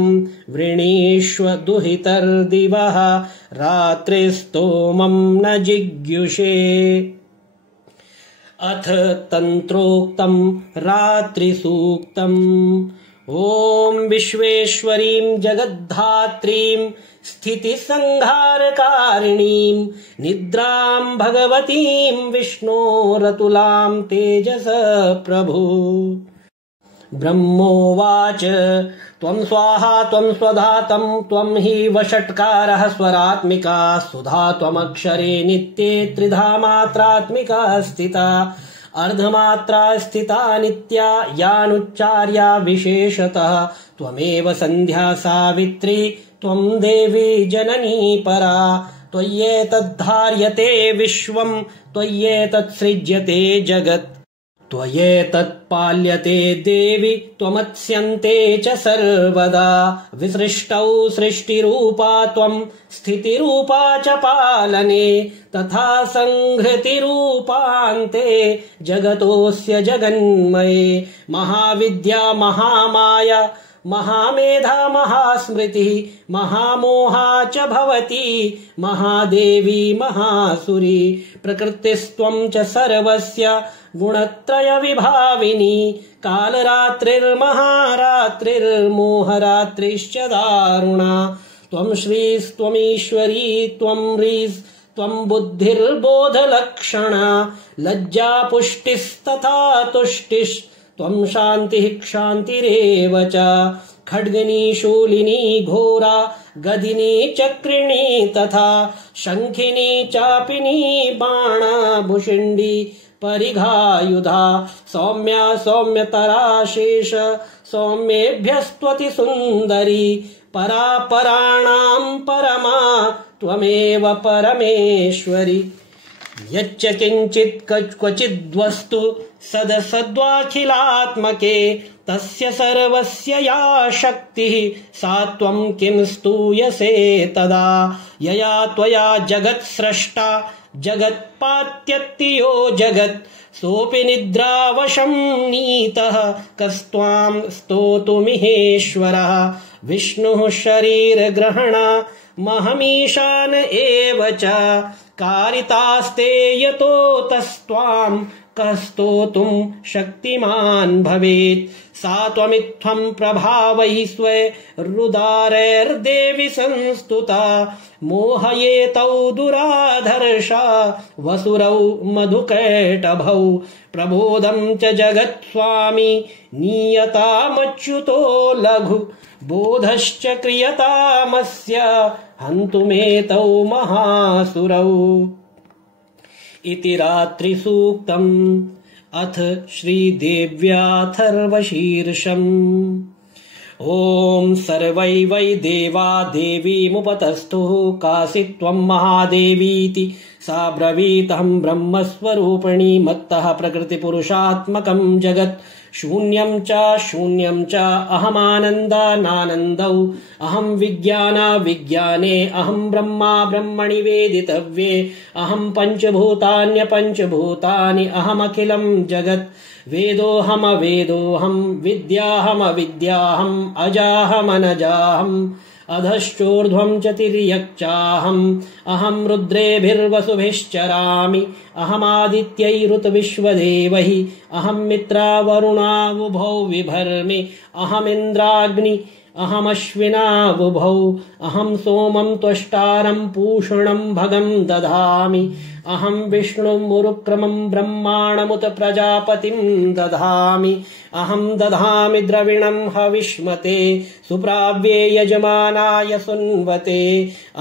वृणीष्व दुहितर्दिवः रात्रिस्तोमं न जिज्ञुषे। अथ तन्त्रोक्तं रात्रिसूक्तम्। ॐ विश्वेश्वरीं जगद्धात्रीं स्थितिसंहारकारिणीं निद्रां भगवतीं विष्णोरतुलां तेजस प्रभु ब्रह्मोवाच त्वं स्वाहा त्वं स्वधा त्वं हि वषट्कारः स्वरात्मिका सुधा त्वमक्षरे नित्ये त्रिधा मात्रात्मिका स्थिता अर्धमात्रा स्थिता नित्या यानुच्चार्या विशेषतः त्वमेव सन्ध्या सावित्री त्वं देवी जननी परा त्वय्येतद्धार्यते विश्वं त्वय्येतत्सृज्यते जगत् त्वय्येतत्पाल्यते देवि त्वमत्स्यन्ते च सर्वदा विसृष्टौ सृष्टिरूपा त्वं स्थितिरूपा च पालने तथा संहृतिरूपान्ते जगतोऽस्य जगन्मये महाविद्या महामाया महामेधा महास्मृतिः महामोहा च भवति महादेवी महासुरी प्रकृतिस्त्वं च सर्वस्य गुणत्रय विभाविनी कालरात्रिर्महारात्रिर्मोहरात्रिश्च दारुणा त्वं श्रीस्त्वमीश्वरी त्वं ह्रीस्त्वं बुद्धिर्बोधलक्षणा लज्जा पुष्टिस्तथा तुष्टिस्त्वं शान्तिः क्षान्तिरेव च खड्गिनी शूलिनी घोरा गदिनी चक्रिणी तथा शङ्खिनी चापिनी बाणा भुषिण्डी परिघायुधा सौम्या सौम्यतरा शेष सौम्येभ्यस्त्वति सुन्दरी परापराणां परमा त्वमेव परमेश्वरि यच्च किञ्चित् क्वचिद्वस्तु सदसद्वाखिलात्मके तस्य सर्वस्य या शक्तिः सा त्वं किं स्तूयसे तदा यया त्वया जगत् स्रष्टा जगत्पात्यत्तियो जगत् सोऽपि निद्रावशं नीतः कस्त्वां स्तोतुमिहेश्वरः विष्णुः शरीरग्रहणमहमीशान एव च कारितास्ते यतो तस्त्वां कः स्तोतुं शक्तिमान् भवेत् सा त्वमित्थं प्रभावैः स्वैरुदारैर्देवि संस्तुता मोहयेतौ दुराधर्षा वसुरौ मधुकैटभौ प्रबोधं च जगत्स्वामी नीयतामच्युतो लघु बोधश्च क्रियतामस्य हन्तुमेतौ महासुरौ इति रात्रिसूक्तम् अथ श्रीदेव्याथर्वशीर्षम् ॐ सर्वै वै देवा देवीमुपतस्थुः कासि त्वं महादेवीति सा ब्रवीतहं ब्रह्मस्वरूपिणी मत्तः प्रकृतिपुरुषात्मकं जगत् शून्यं च अहमानन्दानानन्दौ अहं विज्ञानाविज्ञाने अहं ब्रह्मा ब्रह्मणि वेदितव्ये अहं पञ्चभूतान्यपञ्चभूतानि अहमखिलं जगत् वेदोऽहमवेदोऽहं विद्याहमविद्याहम् अजाहमनजाहम् अधश्चोर्ध्वं च तिर्यक्चाहम् अहं रुद्रेभिर्वसुभिश्चरामि अहमादित्यैरुतविश्वदेवैः अहं मित्रावरुणावुभौ विभर्मि अहमिन्द्राग्नि अहमश्विनावुभौ अहं सोमं त्वष्टारं पूषणं भगं दधामि अहं विष्णुमुरुक्रमं ब्रह्माणमुत प्रजापतिं दधामि अहं दधामि द्रविणं हविष्मते सुप्राव्ये यजमानाय सुन्वते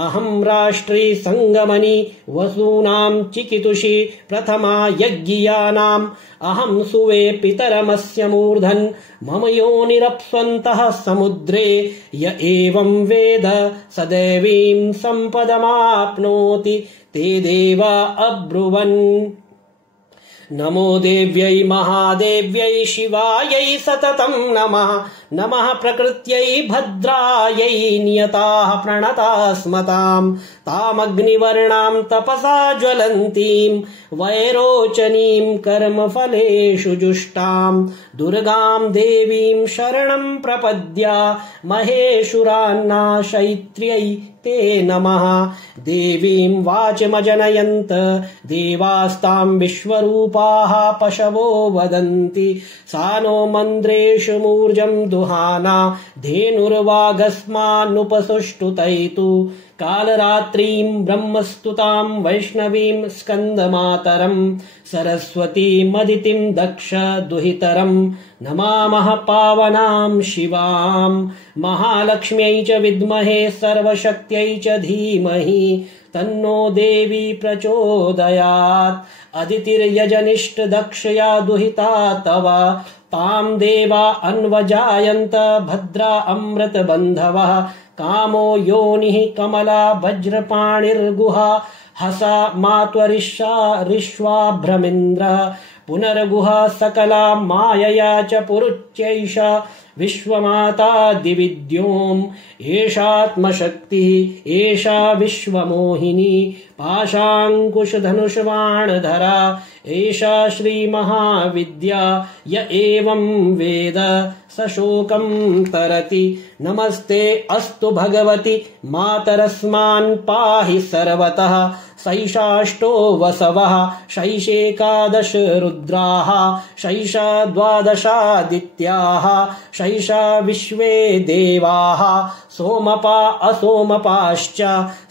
अहं राष्ट्री संगमनि वसूनां चिकितुषी प्रथमा यज्ञियानाम् अहं सुवे पितरमस्य मूर्धन् मम योनिरप्स्वन्तः समुद्रे य एवं वेद स दैवीं सम्पदमाप्नोति ते देवा अब्रुवन् नमो देव्यै महादेव्यै शिवायै सततं नमः नमः प्रकृत्यै भद्रायै नियताः प्रणतास्मताम् तामग्निवर्णां तपसा ज्वलन्तीं वैरोचनीं कर्मफलेषु जुष्टां दुर्गां देवीं शरणं प्रपद्या महेशुरान्नाशयित्र्यै ते नमः देवीं वाचमजनयन्त देवास्तां विश्वरूपाः पशवो वदन्ति सा नो मन्द्रेषु मूर्जं दुहाना धेनुर्वागस्मान्नुपसुष्टुतैतु कालरात्रीं ब्रह्मस्तुतां वैष्णवीं स्कन्दमातरं सरस्वतीमदितिं दक्ष दुहितरं नमामः पावनां शिवां महालक्ष्म्यै च विद्महे सर्वशक्त्यै च धीमहि तन्नो देवी प्रचोदयात् अदितिर्यजनिष्ठ दक्षया दुहिता तव तां देवा अन्वजायन्त भद्रा अमृतबन्धवः कामो योनिः कमला वज्रपाणिर्गुहा हसा मात्वरिषा ऋष्वाभ्रमिन्द्र पुनर्गुहा सकला मायया च पुरुच्यैषा विश्वमाता दिविद्योम् एषात्मशक्तिः एषा विश्वमोहिनी पाशाङ्कुशधनुषबाणधरा एषा श्रीमहाविद्या य एवं वेद स शोकं तरति नमस्ते अस्तु भगवति मातरस्मान् पाहि सर्वतः सैषाष्टो वसवः शैषेकादश रुद्राः शैषा द्वादशादित्याः शैषा विश्वे देवाः सोमपा असोमपाश्च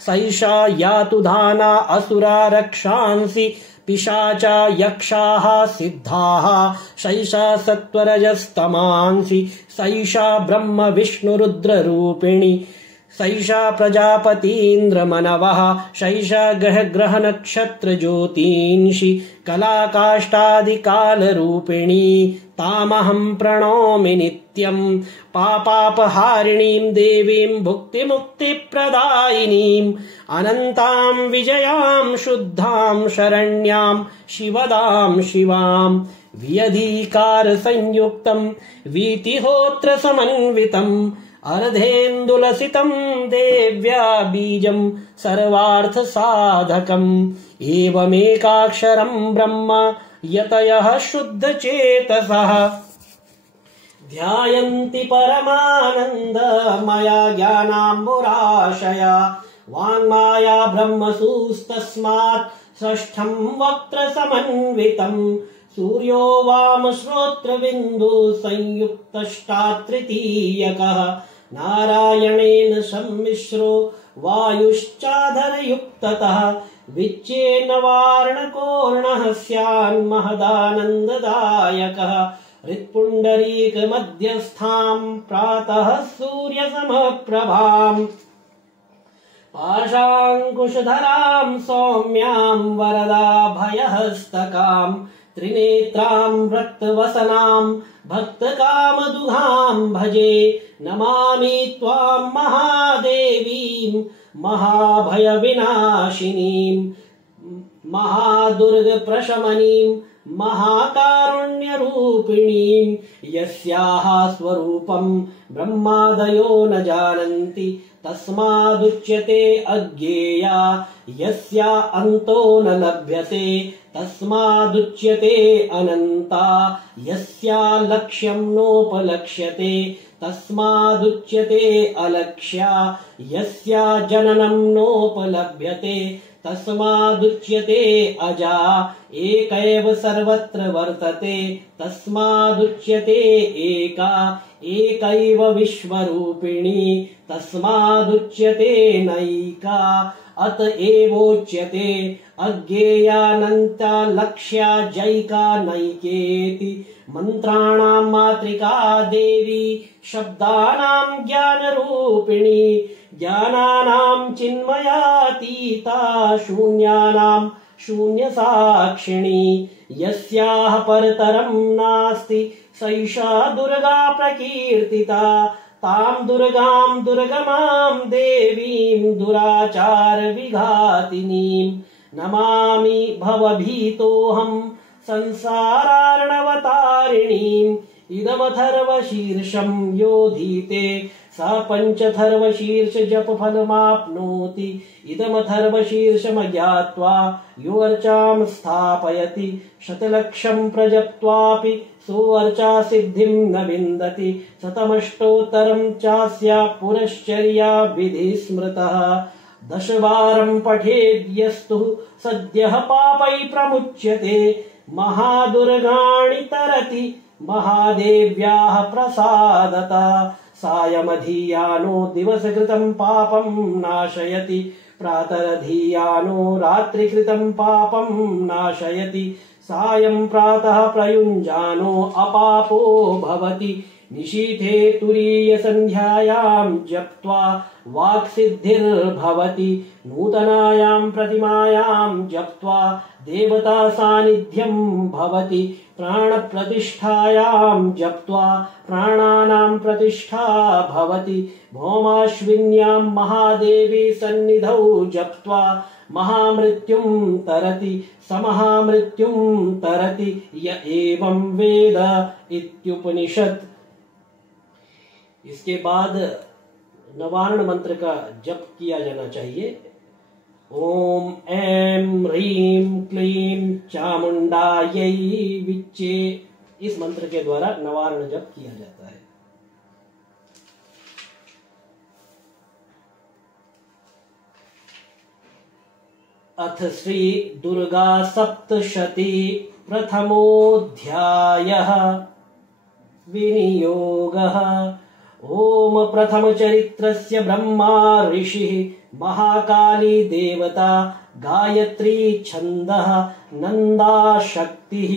सैषा यातु धाना असुरा रक्षांसि पिशाचा यक्षाः सिद्धाः शैषा सत्वरजस्तमांसि सैषा ब्रह्म विष्णुरुद्ररूपिणी सैषा प्रजापतीन्द्रमनवः शैषा ग्रह नक्षत्र ज्योतींषि कलाकाष्ठादिकालरूपिणी तामहं प्रणौमि नित्यं पापापहारिणीं देवीं भुक्तिमुक्तिप्रदायिनीं अनन्तां विजयां शुद्धां शरण्यां शिवदां शिवां व्यधिकारसंयुक्तं वीतिहोत्रसमन्वितम् अर्धेन्दुलसितं देव्या बीजं सर्वार्थसाधकम् एवमेकाक्षरं ब्रह्म यतयः शुद्धचेतसः ध्यायन्ति परमानन्दमया ज्ञानाम्बुराशया वाङ्माया ब्रह्मसूस्तस्मात् षष्ठं वक्त्रसमन्वितम् सूर्यो वाम श्रोत्रबिन्दु संयुक्तष्टातृतीयकः नारायणेन सम्मिश्रो वायुश्चाधरयुक्ततः विच्चेन्न वार्णकोर्णः स्यान्महदानन्ददायकः हृत्पुण्डरीकमध्यस्थां प्रातः सूर्यसमप्रभाम् पाशाङ्कुशधरां सौम्यां वरदाभयहस्तकां त्रिनेत्रां रक्तवसनां भक्तकामदुघां भजे नमामि त्वां महादेवीं महाभयविनाशिनीं महादुर्गप्रशमनीं महाकारुण्यरूपिणीं यस्याः स्वरूपं ब्रह्मादयो न जानन्ति तस्मादुच्यते अज्ञेया यस्या अन्तो न लभ्यते तस्मादुच्यते अनन्ता यस्या लक्ष्यं नोपलक्ष्यते तस्मादुच्यते अलक्ष्या यस्या जननं नोपलभ्यते तस्मादुच्यते अजा एकैव सर्वत्र वर्तते तस्मादुच्यते एका एकैव विश्वरूपिणी तस्मादुच्यते नैका अत एवोच्यते अज्ञेयानन्ता लक्ष्या जैका नैकेति मंत्राणां मातृका देवी शब्दानां ज्ञानरूपिणी ज्ञानानां चिन्मयातीता शून्यानां शून्यसाक्षिणी यस्याः परतरं नास्ति सैषा दुर्गा प्रकीर्तिता तां दुर्गां दुर्गमां देवीं दुराचार विघातिनीं नमामि भवभीतोऽहं संसारार्णवतारिणीम् इदमथर्वशीर्षं योधीते स पञ्चथर्वशीर्ष जपफलमाप्नोति इदमथर्वशीर्षमज्ञात्वा योऽर्चां स्थापयति शतलक्षं प्रजप्त्वापि सोऽर्चा सिद्धिं न विन्दति शतमष्टोत्तरं चास्या पुरश्चर्या विधि स्मृतः दशवारं पठेद्यस्तु सद्यः पापै प्रमुच्यते महादुर्गाणि तरति महादेव्याः प्रसादता सायमधीयानो दिवसकृतं पापं नाशयति प्रातरधीयानो रात्रिकृतं पापं नाशयति सायं प्रातः प्रयुञ्जानो अपापो भवति निशीथे तुरीय संध्यायां जप्त्वा वाक्सिद्धिर्भवति नूतनायां प्रतिमायां जप्त्वा देवता सानिध्यं भवति प्राणप्रतिष्ठायां जप्त्वा प्राणानां प्रतिष्ठा भवति भौमाश्विन्यां महादेवी सन्निधौ जप्त्वा महामृत्युं तरति समहामृत्युं तरति य एवं वेद इत्युपनिषत्। इसके बाद नवारण मंत्र का जप किया जाना चाहिए। ओम ऐं ह्रीं क्लीं चामुंडायै विच्चे, इस मंत्र के द्वारा नवारण जप किया जाता है। अथ श्री दुर्गा सप्तशती प्रथमोऽध्यायः विनियोगः। ओम प्रथम चरित्रस्य ब्रह्मा ऋषिः महाकाली देवता गायत्री छन्दः नंदा शक्तिः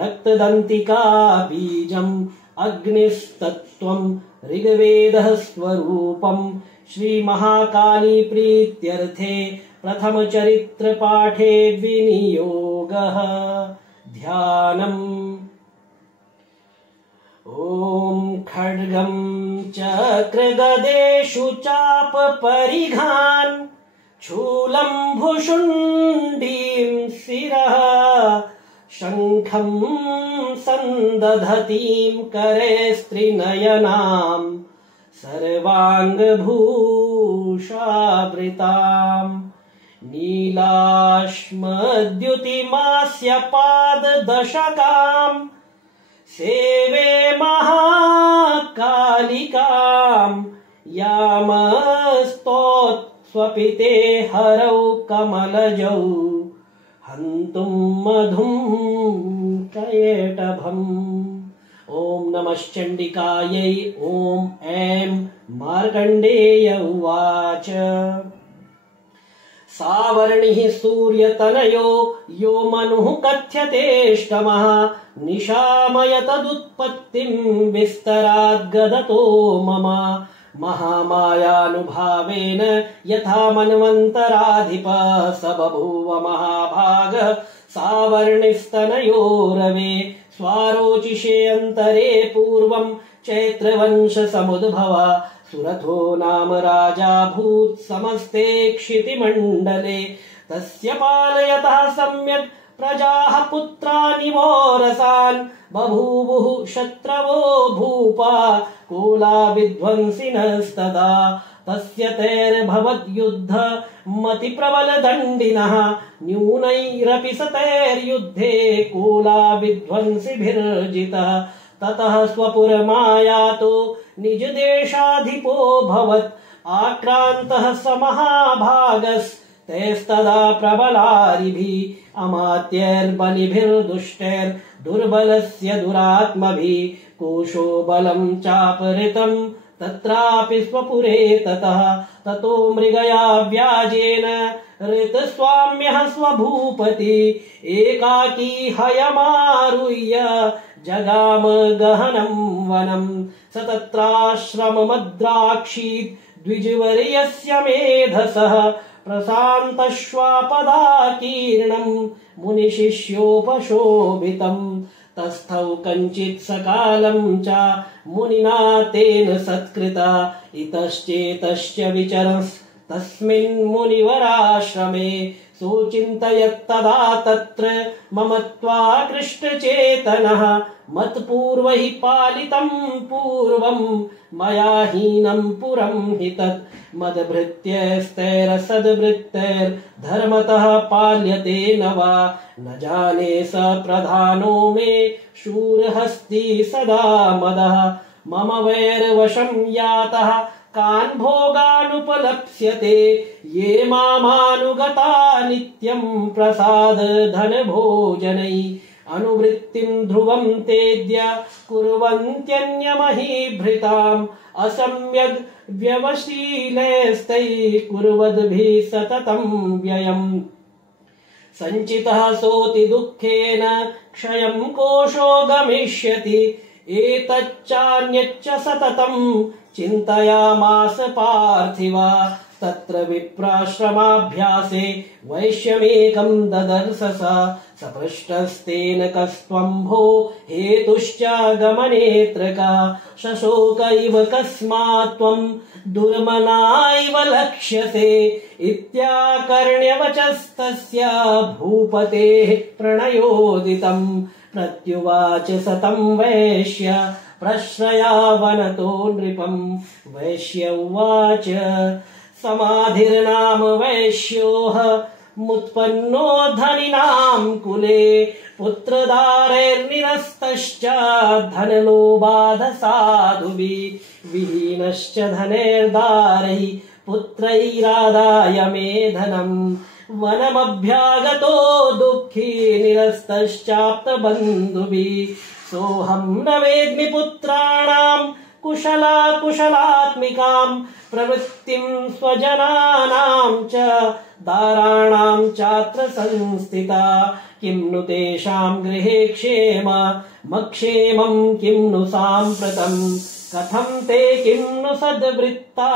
रक्तदंतिका बीजम् अग्निस्तत्त्वम् ऋग्वेदः स्वरूपम्। श्री महाकाली प्रीत्यर्थे प्रथम चरित्र पाठे विनियोगः। ध्यानम्। ओम खड्गं चक्रगदेषु चाप परिघान् शूलं भुशुण्डीं शिरः शङ्खं सन्दधतीं करे स्त्रिनयनां सर्वाङ्गभूषावृतां नीलाश्मद्युतिमास्य पाददशकाम् सेवे महाकालिकाम् यामस्तोत्स्वपिते हरौ कमलजौ हन्तुं मधुं कयेटभम्। ओम नमश्चण्डिकायै। ओम ऐं मार्कण्डेय उवाच। सावर्णिः सूर्यतनयो यो मनुः कथ्यतेष्टमः निशामय तदुत्पत्तिं विस्तराद्गदतो मम महामायानुभावेन यथा मन्वन्तराधिपः स बभूव महाभागः सावर्णिस्तनयो रवे स्वारोचिषे अन्तरे पूर्वं चैत्रवंश समुद्भवा सुरथो नाम राजा भूत् समस्ते क्षितिमण्डले तस्य पालयतः सम्यक् प्रजाः पुत्रानि वोरसान् बभूवुः शत्रवो भूपा कुला विध्वंसिनस्तदा तस्य तैर्भवद्युद्ध मतिप्रबलदण्डिनः न्यूनैरपि सतैर्युद्धे कुला विध्वंसिभिर्जितः ततः स्वपुरमायातो निजदेशाधिपो भवत् आक्रान्तः स महाभागस्तैस्तदा प्रबलारिभिः अमात्यैर्बलिभिर्दुष्टैर्दुर्बलस्य दुरात्मभिः कोशो बलं चापहृतं तत्रापि स्वपुरे ततः ततो मृगया व्याजेन ऋतस्वाम्यः स्वभूपति एकाकी हयमारुह्य जगाम गहनं वनं स तत्राश्रममद्राक्षीत् द्विजवर्यस्य मेधसः प्रशान्तश्वापदाकीर्णं मुनिशिष्योपशोभितम् तस्थौ कञ्चित् सकालं च मुनिना तेन सत्कृता इतश्चेतश्च विचरंस्तस्मिन् मुनिवराश्रमे सोचिन्तयत्तदा तत्र ममत्वाकृष्टचेतनः मत्पूर्व हि पालितं पूर्वं मया हीनं पुरं हि तत् मदभृत्यैस्तैरसद्भृत्यैर्धर्मतः पाल्यते न वा न जाने स प्रधानो मे शूरहस्ति सदा मदः मम वैरवशं यातः कान् भोगानुपलप्स्यते ये मामानुगता नित्यं प्रसाद धन भोजनै अनुवृत्तिं ध्रुवं तेद्य कुर्वन्त्यन्यमहीभृताम् असम्यग् व्यवशीलैस्तैः कुर्वद्भिः सततं व्ययम् सञ्चितः सोऽति दुःखेन क्षयं कोशो गमिष्यति एतच्चान्यच्च सततं चिन्तयामास पार्थिवा तत्र विप्राश्रमाभ्यासे वैश्यमेकं ददर्श सपृष्टस्तेन कस्त्वम्भो हेतुश्चागमनेऽत्र का शशोक इव कस्मात् त्वं दुर्मना इव लक्ष्यसे इत्याकर्ण्यवचस्तस्य भूपतेः प्रणयोदितम् प्रत्युवाच सतं वैश्य प्रश्रयावनतो नृपम् वैश्य उवाच समाधिर्नाम वैश्योः मुत्पन्नो धनिनां कुले पुत्रदारैर्निरस्तश्च धनलोभाधसाधुभिः विहीनश्च धनैर्दारैः पुत्रैरादाय मे धनम् वनमभ्यागतो दुःखी निरस्तश्चाप्तबन्धुभिः सोऽहं न वेद्मि पुत्राणां कुशलात्मिकां प्रवृत्तिं स्वजनानां च दाराणां चात्र संस्थिता किं नु तेषां गृहे क्षेममक्षेमं किं नु साम्प्रतम् कथं ते किं नु सद्वृत्ता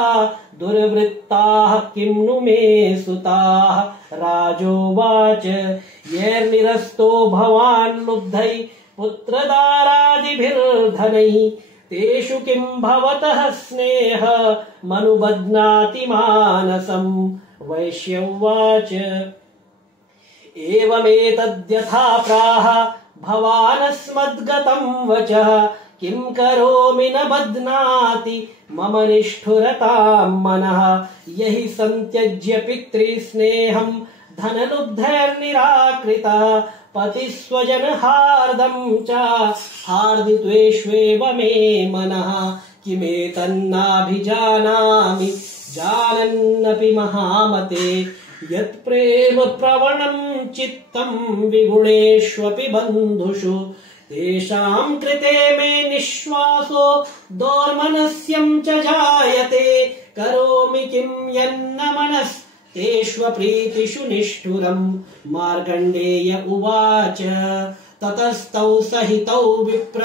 दुर्वृत्ताः किं नु मे सुताः राजोवाच यैर्निरस्तो भवान् लुब्धैः पुत्रदारादिभिर्धनैः तेषु किं भवतः स्नेहमनुबध्नाति मानसम् वैश्य उवाच एवमेतद्यथा प्राह भवानस्मद्गतं वचः किं करोमि न बध्नाति मम निष्ठुरतां मनः यहि सन्त्यज्य पितृस्नेहं धनलुब्धैर्निराकृतः पतिस्वजनहार्दं च हार्दित्वेष्वेव मे मनः किमेतन्नाभिजानामि जानन्नपि महामते यत्प्रेम प्रवणं चित्तं विगुणेष्वपि बन्धुषु तेषां कृते मे निःश्वासो दोर्मनस्यं च जायते करोमि किं यन्न मनस्तेष्वप्रीतिषु निष्ठुरम् मार्कण्डेय उवाच ततस्तौ सहितौ विप्र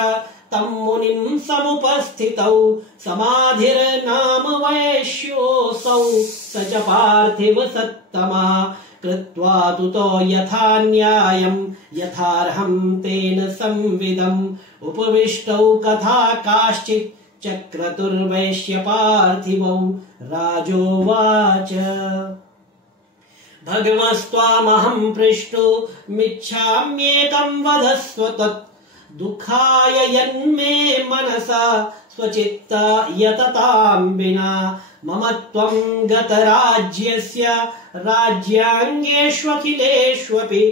तं मुनिं समुपस्थितौ समाधिर्नाम वैश्योऽसौ स च पार्थिव सत्तमा कृत्वा तुतो यथा न्यायं यथार्हं तेन संविदम् उपविष्टौ कथा काश्चित् चक्रतुर्वैश्य पार्थिवौ राजोवाच भगवस्त्वामहं पृष्टुमिच्छाम्येकं वदस्व तत् दुःखाय यन्मे मनसा स्वचित्त यततां विना मम त्वं गतराज्यस्य राज्याङ्गेष्वखिलेष्वपि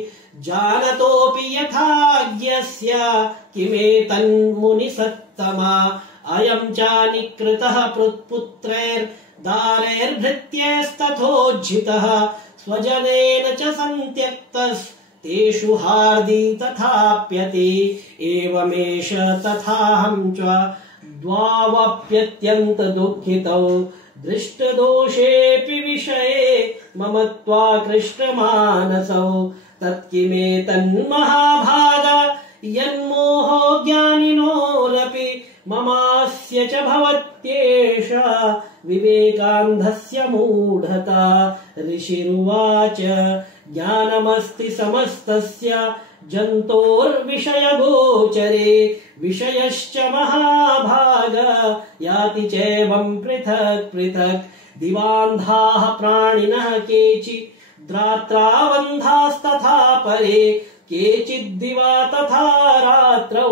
जानतोऽपि यथाज्ञस्य किमेतन्मुनिसत्तमा अयं चानिकृतः पुत्रैर्दारैर्भृत्यैस्तथोज्झितः स्वजनेन च सन्त्यक्तस्तेषु हार्दी तथाप्यति एवमेष तथाहं च द्वावप्यत्यन्त दुःखितौ दृष्टदोषेऽपि विषये मम त्वाकृष्टमानसौ तत्किमेतन्महाभाग यन्मोहो ज्ञानिनोरपि ममास्य च भवत्येष विवेकान्धस्य मूढता ऋषिरुवाच ज्ञानमस्ति समस्तस्य जन्तोर्विषयगोचरे विषयश्च महाभाग याति चैवं पृथक् पृथक् दिवान्धाः प्राणिनः केचिद्रात्रावन्धास्तथा परे केचिद्दिवा तथा रात्रौ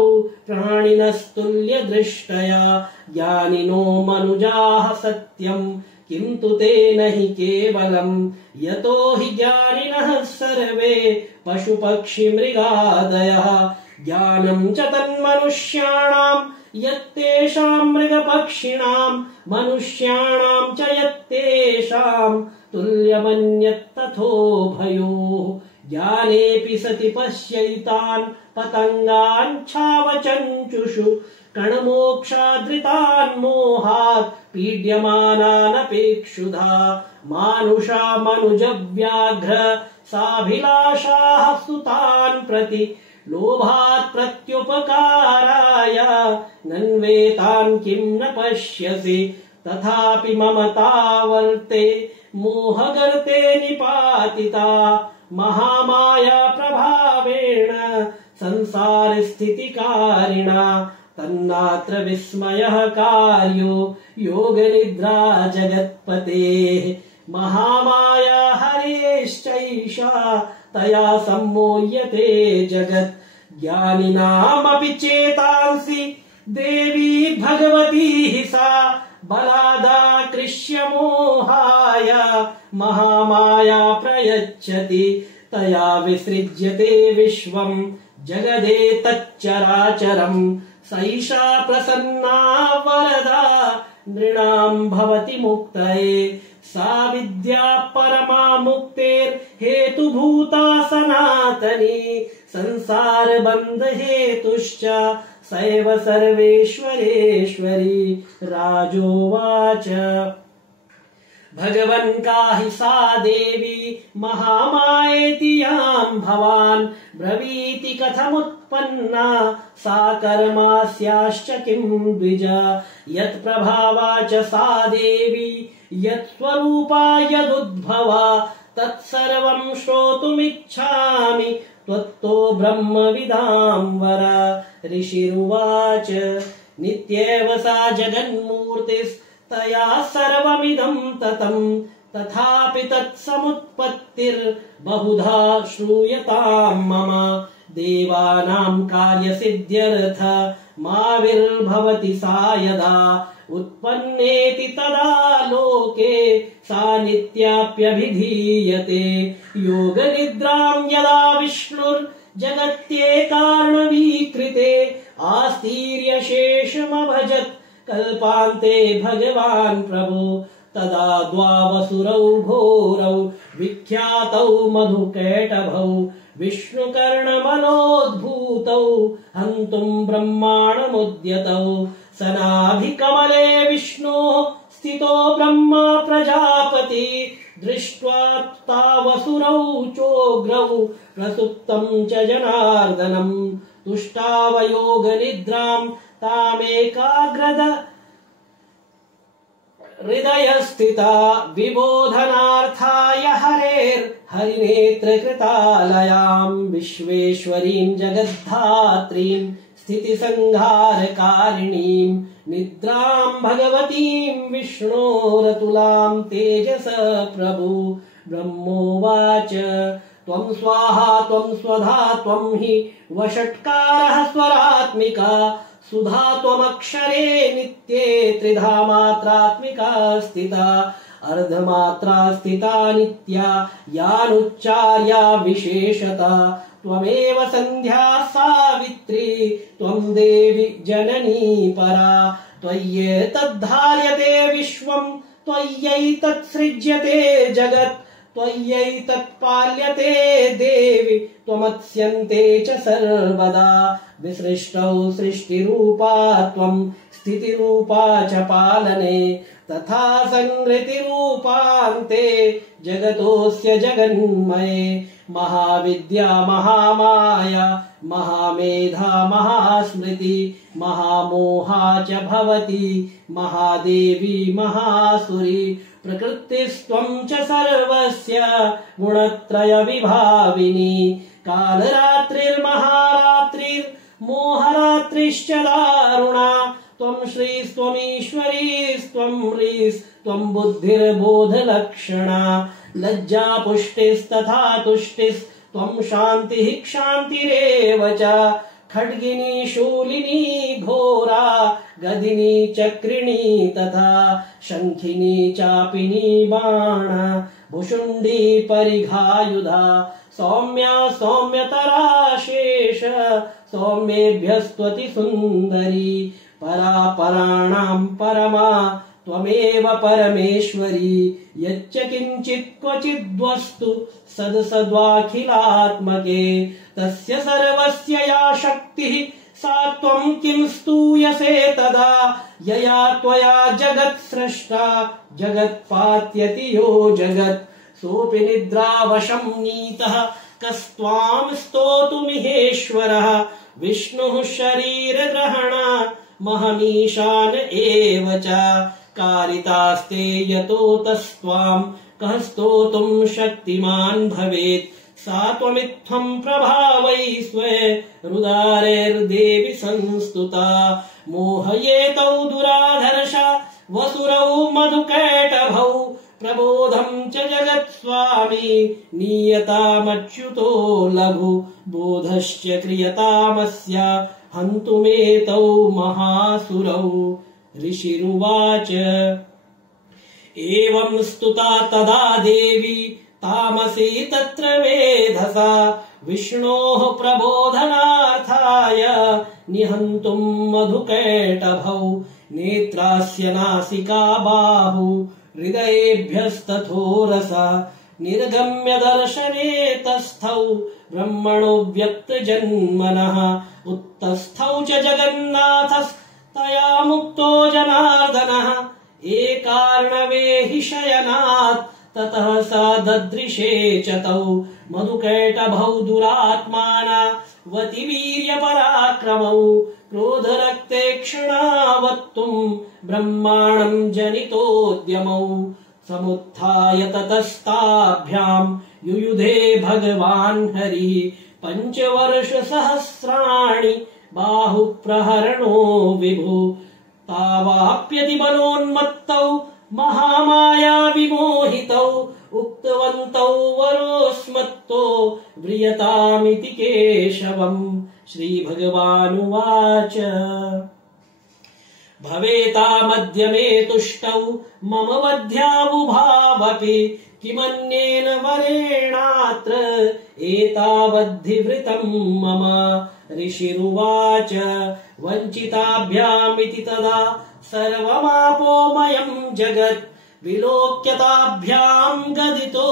प्राणिनस्तुल्यदृष्टया ज्ञानिनो मनुजाः सत्यम् किन्तु ते न हि केवलम् यतो हि ज्ञानिनः सर्वे पशुपक्षिमृगादयः ज्ञानं च तन्मनुष्याणां यत्तेषां मृगपक्षिणां मनुष्याणां च यत्तेषां तुल्यमन्यत् तथोभयोः ज्ञानेऽपि सति पश्यैतान् पतंगान् छावचञ्चुषु कणमोक्षादृतान् मोहात् पीड्यमानानपेक्षुधा मानुषा मनुजव्याघ्र साभिलाषाः सुतान् प्रति लोभात् प्रत्युपकाराय नन्वेतान् किं न पश्यसि तथापि ममतावर्ते मोहगर्ते निपातिता महामाया प्रभावेण संसार स्थितिकारिणा तन्नात्र विस्मयः कार्यो योगनिद्रा जगत्पतेः महामाया हरेश्चैषा तया सम्मोह्यते जगत् ज्ञानिनामपि चेतांसि देवी भगवती सा बलादाकृष्य मोहाय महामाया प्रयच्छति तया विसृज्यते विश्वम् जगदेतच्चराचरम् सैषा प्रसन्ना वरदा नृणाम् भवति मुक्तये सा विद्या परमा मुक्तेर्हेतुभूता सनातनी संसार बन्ध हेतुश्च सैव सर्वेश्वरेश्वरी राजोवाच भगवन् काहि सा देवी महामायेति यां भवान् ब्रवीति कथमुत्पन्ना सा कर्मास्याश्च किं द्विज यत्प्रभावा च सा देवी यत्स्वरूपा यदुद्भवा तत्सर्वं श्रोतुमिच्छामि त्वत्तो ब्रह्मविदां वर ऋषिरुवाच नित्येव सा जगन्मूर्तिस्तया सर्वमिदं ततम् तथापि तत्समुत्पत्तिर्बहुधा श्रूयतां मम देवानां कार्यसिद्ध्यर्थ माविर्भवति सा यदा उत्पन्नेति तदा लोके सा नित्याप्यभिधीयते योगनिद्रां यदा विष्णुर्जगत्येकार्णवीकृते आस्तीर्यशेषमभजत् कल्पान्ते भगवान् प्रभो तदा द्वावसुरौ घोरौ विख्यातौ मधुकैटभौ विष्णुकर्णमनोद्भूतौ हन्तुम् ब्रह्माणमुद्यतौ सनाभिकमले विष्णोः स्थितो ब्रह्मा प्रजापति दृष्ट्वा तावसुरौ चोग्रौ प्रसुप्तं च जनार्दनम् तुष्टावयोगनिद्रां तामेकाग्रद हृदयस्थिता विबोधनार्थाय हरिनेत्रकृतालयां विश्वेश्वरीं जगद्धात्रीं स्थितिसंहारकारिणीं निद्रां भगवतीं विष्णोरतुलां तेजस प्रभु ब्रह्मोवाच त्वं स्वाहा त्वं स्वधा त्वं हि वषट्कारः स्वरात्मिका सुधा त्वमक्षरे नित्ये त्रिधा मात्रात्मिका स्थिता अर्धमात्रा स्थिता नित्या यानुच्चार्या विशेषता त्वमेव सन्ध्या सावित्री त्वं देवि जननी परा त्वय्येतद्धार्यते विश्वं त्वय्यैतत्सृज्यते जगत् त्वय्यैतत्पाल्यते देवि त्वमत्स्यन्ते च सर्वदा विसृष्टौ सृष्टिरूपा त्वं स्थितिरूपा च पालने तथा संहृतिरूपान्ते जगतोऽस्य जगन्मये महाविद्या महामाया महामेधा महास्मृति महामोहा च भवति महादेवी महासुरी प्रकृतिस्त्वं च सर्वस्य गुणत्रय विभाविनी कालरात्रिर्महारात्रिर्मोहरात्रिश्च दारुणा त्वं श्रीस्त्वमीश्वरीस्त्वं ह्रीस्त्वं बुद्धिर्बोधलक्षणा लज्जा पुष्टिस्तथा तुष्टिस्त्वं शान्तिः क्षान्तिरेव च खड्गिनी शूलिनी घोरा गदिनी चक्रिणी तथा शङ्खिनी चापिनी बाण भुषुण्डी परिघायुधा सौम्या सौम्यतरा शेष सौम्येभ्यस्त्वति सुन्दरी परा पराणां परमा त्वमेव परमेश्वरी यच्च किञ्चित् क्वचिद्वस्तु सद्सद्वाखिलात्मके तस्य सर्वस्य या शक्तिः सा त्वं किं स्तूयसे तदा यया त्वया जगत् सृष्टा जगत्पात्यति यो जगत् सोऽपि निद्रावशं नीतः कस्त्वां स्तोतुमिहेश्वरः विष्णुः शरीरग्रहणामहमीशान एव च कारितास्ते यतोतस्त्वां कः स्तोतुं शक्तिमान् भवेत् सा त्वमित्थं प्रभावै स्वैरुदारैर्देवि संस्तुता मोहयेतौ दुराधर्षा वसुरौ मधुकैटभौ प्रबोधं च जगत्स्वामी नीयतामच्युतो लघु बोधश्च क्रियतामस्य हन्तुमेतौ महासुरौ ऋषिरुवाच एवं स्तुता तदा देवी तामसी तत्र वेधसा विष्णोः प्रबोधनार्थाय निहन्तुं मधुकैटभौ नेत्रास्य नासिका बाहु हृदयेभ्यस्तथोरसा निर्गम्य दर्शने तस्थौ ब्रह्मणो व्यक्तजन्मनः उत्तस्थौ च जगन्नाथस्तया मुक्तो जनार्दनः एकार्णवे हि शयनात् ततः सा ददृशे च तौ मधुकैटभौ दुरात्मानावति वीर्यपराक्रमौ क्रोधरक्ते क्षणावत्तुं ब्रह्माणं जनितोद्यमौ समुत्थाय ततस्ताभ्यां युयुधे भगवान् हरिः पञ्चवर्षसहस्राणि बाहुप्रहरणो विभु तावाप्यति बलोन्मत्तौ महामाया विमोहितौ उक्तवन्तौ वरोऽस्मत्तो व्रियतामिति केशवम् श्रीभगवानुवाच भवेतामद्य मे तुष्टौ मम वध्यावुभावपि किमन्येन वरेणात्र एतावद्धिवृतं मम ऋषिरुवाच वञ्चिताभ्यामिति तदा सर्वमापोमयं जगत् विलोक्यताभ्यां गदितो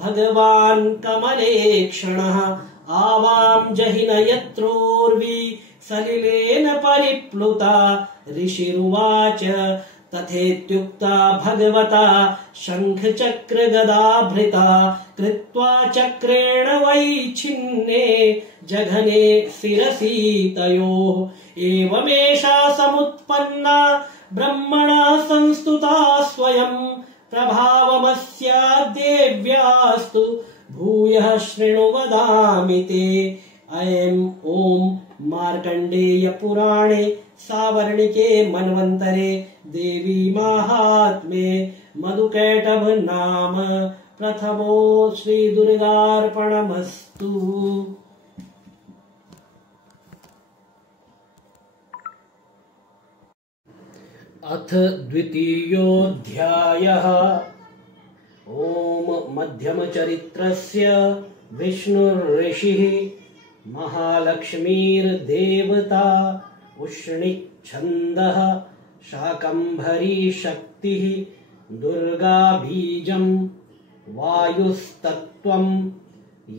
भगवान् कमलेक्षणः आवां जहिन यत्रोर्वी सलिलेन परिप्लुता ऋषिरुवाच तथेत्युक्ता भगवता शङ्खचक्रगदाभृता कृत्वा चक्रेण वैच्छिन्ने जघने शिरसि तयोः एवमेषा समुत्पन्ना ब्रह्मणा संस्तुता स्वयं प्रभावमस्या देव्यास्तु भूयः शृणु वदामि ते अयम् ॐ मार्कण्डेय पुराणे सावर्णिके मन्वन्तरे देवी माहात्म्ये मधुकैटभ नाम प्रथमो श्रीदुर्गार्पणमस्तु। अथ द्वितीयोऽध्यायः। ॐ मध्यमचरित्रस्य विष्णुर्ऋषिः महालक्ष्मीर्देवता उष्णिच्छन्दः शाकम्भरी शक्तिः दुर्गा बीजं वायुस्तत्त्वं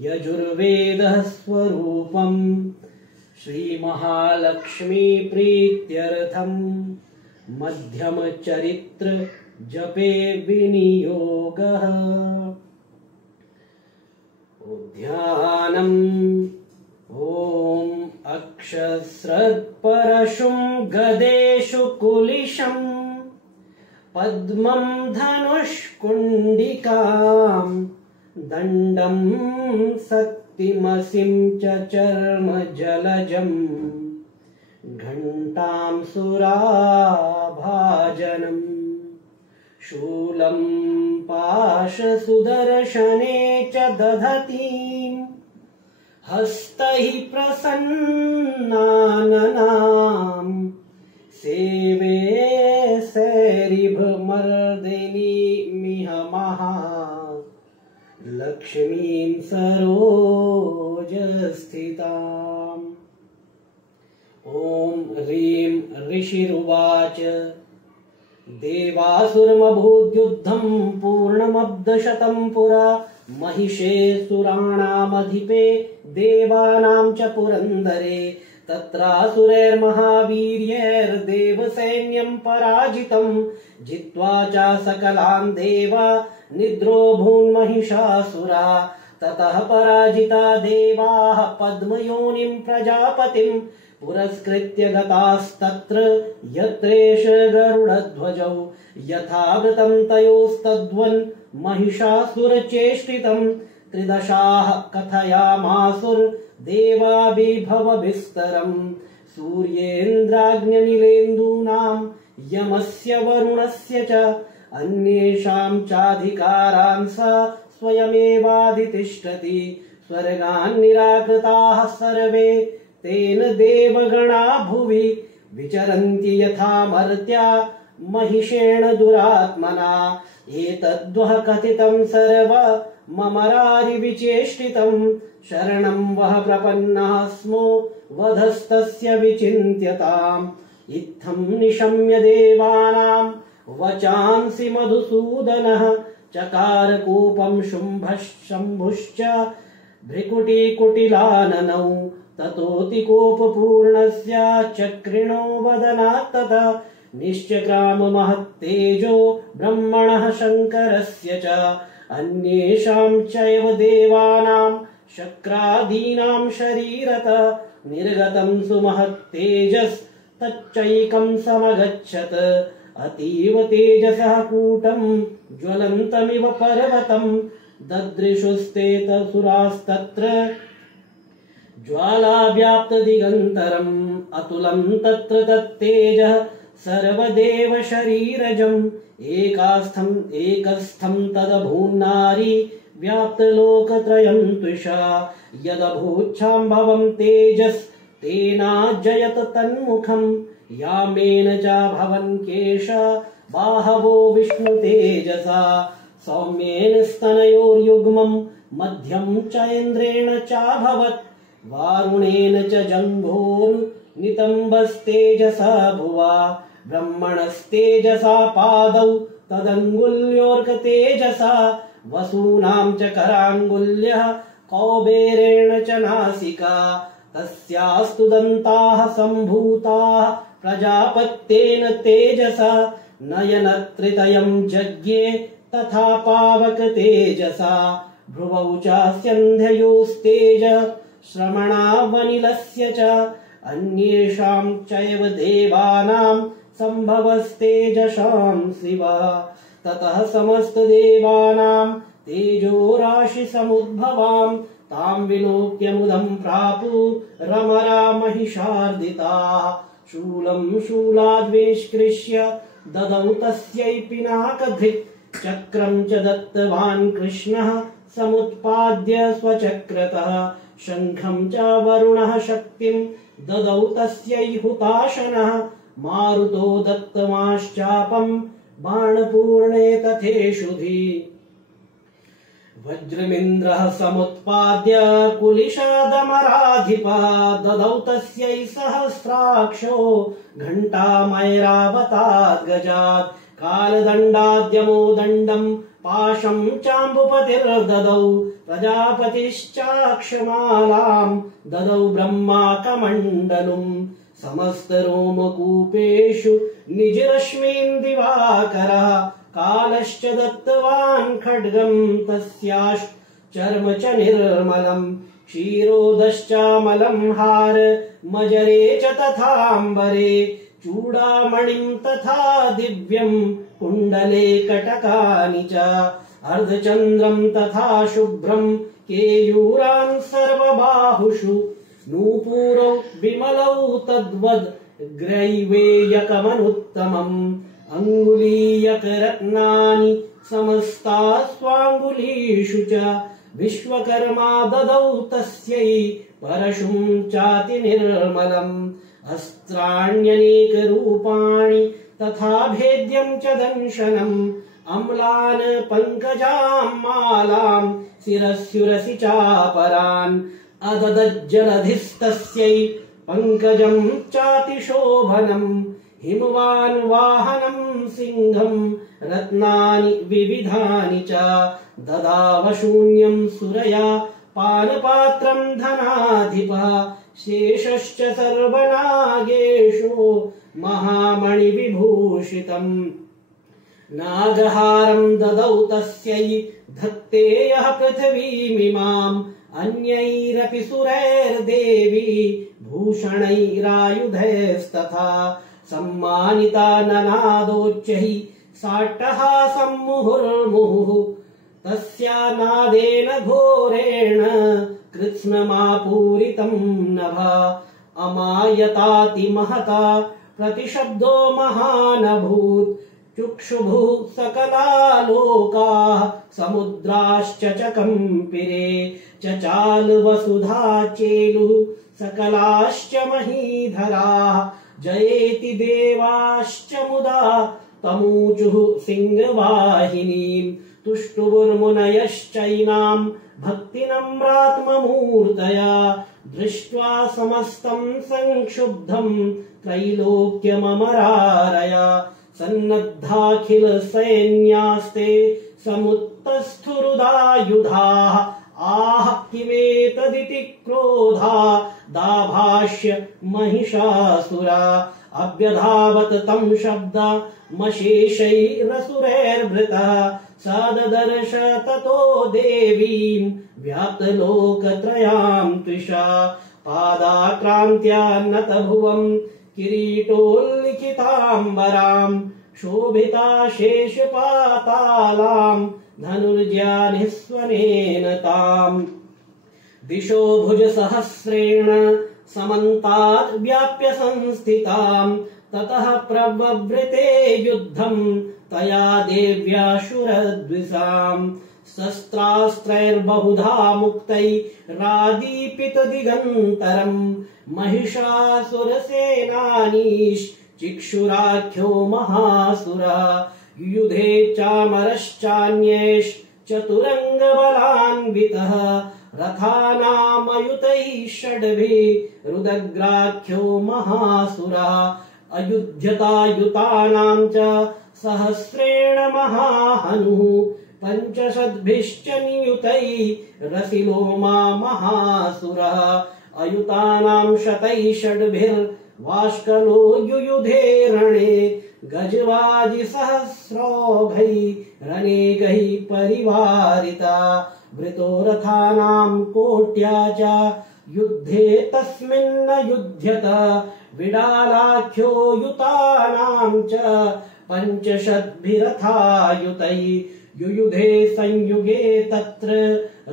यजुर्वेदः स्वरूपं श्रीमहालक्ष्मी प्रीत्यर्थं मध्यमचरित्र जपे विनियोगः। ध्यानम् ॐ अक्षस्रक्परशुं गदेषु कुलिशं पद्मं धनुष्कुण्डिकां दण्डं शक्तिमसिं च चर्मजलजं घण्टां सुराभाजनम् शूलं पाशसुदर्शने च दधतीं हस्तैः प्रसन्नाननां सेवे सैरिभमर्दिनीमिह महालक्ष्मीं सरोजस्थिताम्। ॐ ह्रीं ऋषिरुवाच देवासुरमभूद्युद्धं पूर्णमब्धशतं पुरा महिषे सुराणामधिपे देवानां च पुरन्दरे तत्रासुरैर्महावीर्यैर्देवसैन्यं पराजितं जित्वा च सकलान् देवा निद्रोभून्महिषासुरा ततः पराजिता देवाः पद्मयोनिं प्रजापतिं पुरस्कृत्य गतास्तत्र यत्रेष गरुडध्वजौ यथावृतं तयोस्तद्वन् महिषासुरचेष्टितं त्रिदशाः कथयामासुर्देवा विभवविस्तरम् सूर्येन्द्राग्निलेन्दूनां यमस्य वरुणस्य च अन्येषां चाधिकारान् स स्वयमेवाधितिष्ठति स्वर्गान् निराकृताः सर्वे तेन देवगणा भुवि विचरन्ति यथा मर्त्या महिषेण दुरात्मना एतद्वः कथितं सर्व ममरारिविचेष्टितं शरणं वः प्रपन्नः स्मो वधस्तस्य विचिन्त्यताम् इत्थं निशम्य देवानां वचांसि मधुसूदनः चकार कूपं शुम्भुश्च भ्रिकुटिकुटिलाननौ ततोऽतिकोपपूर्णस्य चक्रिणो वदनात् तथा निश्चक्राम महत्तेजो ब्रह्मणः शङ्करस्य च अन्येषां चैव देवानां शक्रादीनां शरीरतः निर्गतं सुमहत्तेजस्तच्चैकं समगच्छत् अतीव तेजसः कूटं ज्वलन्तमिव पर्वतं ददृशुस्तेतसुरास्तत्र ज्वालाव्याप्तदिगन्तरम् अतुलं तत्र तत्तेजः सर्वदेव शरीरजम् एकस्थं तदभून्नारी व्याप्तलोकत्रयं त्विषा यदभूच्छाम्भवं तेजस्तेनाजयत तन्मुखं यामेन च भवन् केश बाहवो विष्णुतेजसा सौम्येन स्तनयोर्युग्मं मध्यं च इन्द्रेण चाभवत् वारुणेन च जम्भोर्नितम्बस्तेजसा भुवा ब्रह्मणस्तेजसा पादौ तदङ्गुल्योऽर्कतेजसा वसूनां च कराङ्गुल्यः कौबेरेण च नासिका तस्यास्तु दन्ताः सम्भूताः प्रजापत्येन तेजसा नयनत्रितयं जज्ञे तथा पावक तेजसा भ्रुवौ चास्यन्ध्ययोस्तेज श्रमणावनिलस्य च अन्येषां चैव देवानां सम्भवस्तेजसां शिवा ततः समस्तदेवानां तेजोराशिसमुद्भवां तां विलोक्य मुदं प्रापु रमरा महिषार्दिताः शूलं शूलाद्वेष्कृष्य ददौ तस्यै पिनाकधृक् चक्रं च दत्तवान् कृष्णः समुत्पाद्य स्वचक्रतः शङ्खं च वरुणः शक्तिं ददौ तस्यै हुताशनः मारुतो दत्तमाश्चापं बाणपूर्णे तथेषुधि वज्रमिन्द्रः समुत्पाद्य कुलिशादमराधिपः ददौ तस्यै सहस्राक्षो घण्टामैरावताद् गजात् कालदण्डाद्यमो दण्डं पाशं चाम्बुपतिर्ददौ प्रजापतिश्चाक्षमालां ददौ ब्रह्माकमण्डलुम् समस्तरोमकूपेषु निजरश्मीन् दिवाकरः कालश्च दत्तवान् खड्गं तस्याश्चर्म च निर्मलं क्षीरोदश्चामलं हार मजरे च तथाम्बरे चूडामणिं तथा दिव्यं कुण्डले कटकानि च अर्धचन्द्रं तथा शुभ्रं केयूरान् सर्वबाहुषु नूपुरौ विमलौ तद्वद् ग्रैवेयकमनुत्तमम् अङ्गुलीयकरत्नानि समस्तास्वाङ्गुलीषु च विश्वकर्मा ददौ तस्यै परशुं चातिनिर्मलम् अस्त्राण्यनेकरूपाणि तथा भेद्यं च दंशनम् अम्लान् पङ्कजां मालां शिरस्युरसि चापरान् अददज्जलधिस्तस्यै पङ्कजं चातिशोभनम् हिमवान् वाहनं सिंहं रत्नानि विविधानि च ददाव शून्यं सुरया पानपात्रं धनाधिपः शेषश्च सर्वनागेषु महामणिविभूषितम् नागहारं ददौ तस्यै धत्ते यः पृथिवीमिमाम् अन्यैरपि सुरैर्देवी भूषणैरायुधैस्तथा सम्मानिता ननादोच्चैः साट्टहासं मुहुर्मुहुः तस्या नादेन घोरेण कृत्स्नमापूरितं नभः अमायताति महता प्रतिशब्दो महानभूत् चुक्षुभुः सकला लोकाः समुद्राश्च कंपिरे चचाल वसुधा चेलुः सकलाश्च महीधराः जयेति देवाश्च मुदा तमूचुः सिंहवाहिनीम् तुष्टुवुर्मुनयश्चैनां भक्तिनम्रात्ममूर्तया दृष्ट्वा समस्तं संक्षुब्धं त्रैलोक्यममरारया सन्नद्धाखिल सैन्यास्ते समुत्तस्थुरुदायुधाः आह किमेतदिति क्रोधा दाभाष्य महिषासुरा अभ्यधावत तं शब्दमशेषैरसुरैर्वृतः सददर्श ततो देवीं व्याप्तलोकत्रयां त्विषा पादाक्रान्त्यान्नतभुवं किरीटोल्लिखिताम्बरां शोभिता शेषपातालां धनुर्जानिस्वनेन ताम् दिशो भुजसहस्रेण समन्तात् व्याप्य संस्थितां ततः प्रववृते युद्धं तया देव्याशुरद्विषाम् शस्त्रास्त्रैर्बहुधा मुक्तैरादीपितदिगन्तरम् महिषासुरसेनानीश्चिक्षुराख्यो महासुरः युधे चामरश्चान्यैश्चतुरङ्गबलान्वितः रथानामयुतैः षड्भिः रुदग्राख्यो महासुरः अयुध्यतायुतानां च सहस्रेण महाहनुः पञ्चशद्भिश्च नियुतैः रसिलोमा महासुरः अयुतानां शतैः षड्भिर्वाष्कलो युयुधे रणे गजवाजिसहस्रौघैरनेकैः परिवारिता वृतो रथानां कोट्या च युद्धे तस्मिन्न युध्यत विडालाख्यो युतानां च पञ्चशद्भिरथायुतैः युयुधे संयुगे तत्र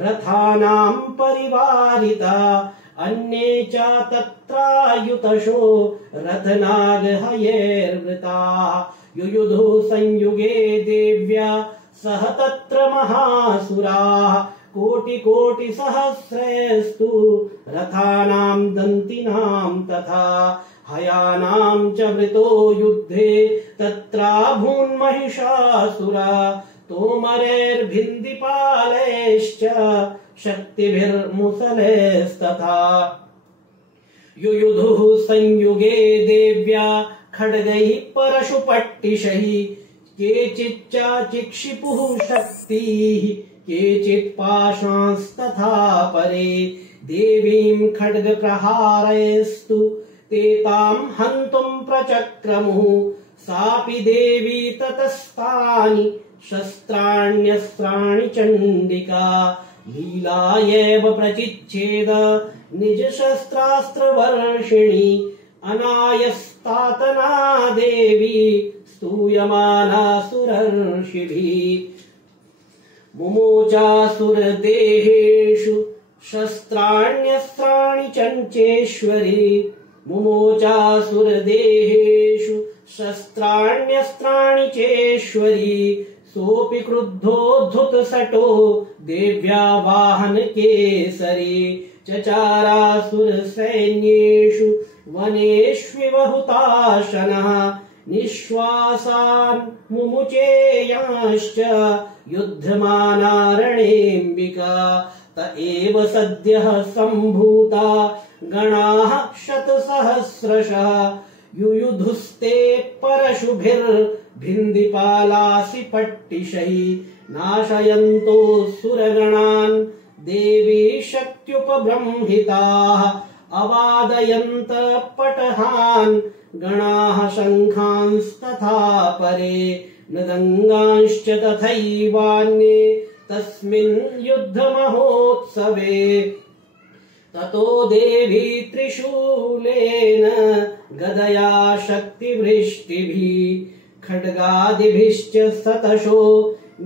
रथानां परिवारिता अन्ये च तत्रायुतशो रथनागहयैर्वृताः युयुधु संयुगे देव्या सह तत्र महासुराः कोटिकोटिसहस्रैस्तु रथानां दन्तिनां तथा हयानां च वृतो युद्धे तत्राभून्महिषासुरा तोमरैर्भिन्दिपालैश्च शक्तिभिर्मुसलैस्तथा युयुधुः संयुगे देव्या खड्गैः परशुपट्टिशैः केचिच्च चिक्षिपुः शक्तिः केचित् पाशांस्तथा परे देवीं खड्गप्रहारैस्तु ते तां हन्तुं प्रचक्रमुः सापि देवी ततस्तानि शस्त्राण्यस्त्राणि चण्डिका लीलायैव प्रचिच्छेद निजशस्त्रास्त्रवर्षिणी अनायस्तातना देवी स्तूयमाना सुरर्षिभिः मुमोचासुरदेहेषु शस्त्राण्यस्त्राणि चञ्चेश्वरी मुमोचासुरदेहेषु शस्त्राण्यस्त्राणि चेश्वरी सोऽपि क्रुद्धोद्धुतसटो देव्या वाहन केसरी चचारासुरसैन्येषु वनेष्विव हुताशनः निःश्वासान् मुमुचेयांश्च युध्यमाना रणेऽम्बिका त एव सद्यः सम्भूता गणाः शतसहस्रशः युयुधुस्ते परशुभिर्भिन्दिपालासि पट्टिशैः नाशयन्तो सुरगणान् देवी शक्त्युपबृंहिताः अवादयन्त पटहान् गणाः शङ्खांस्तथा परे मृदङ्गांश्च तथैवान्ये तस्मिन् युद्धमहोत्सवे ततो देवी त्रिशूलेन गदया शक्तिवृष्टिभिः खड्गादिभिश्च सतशो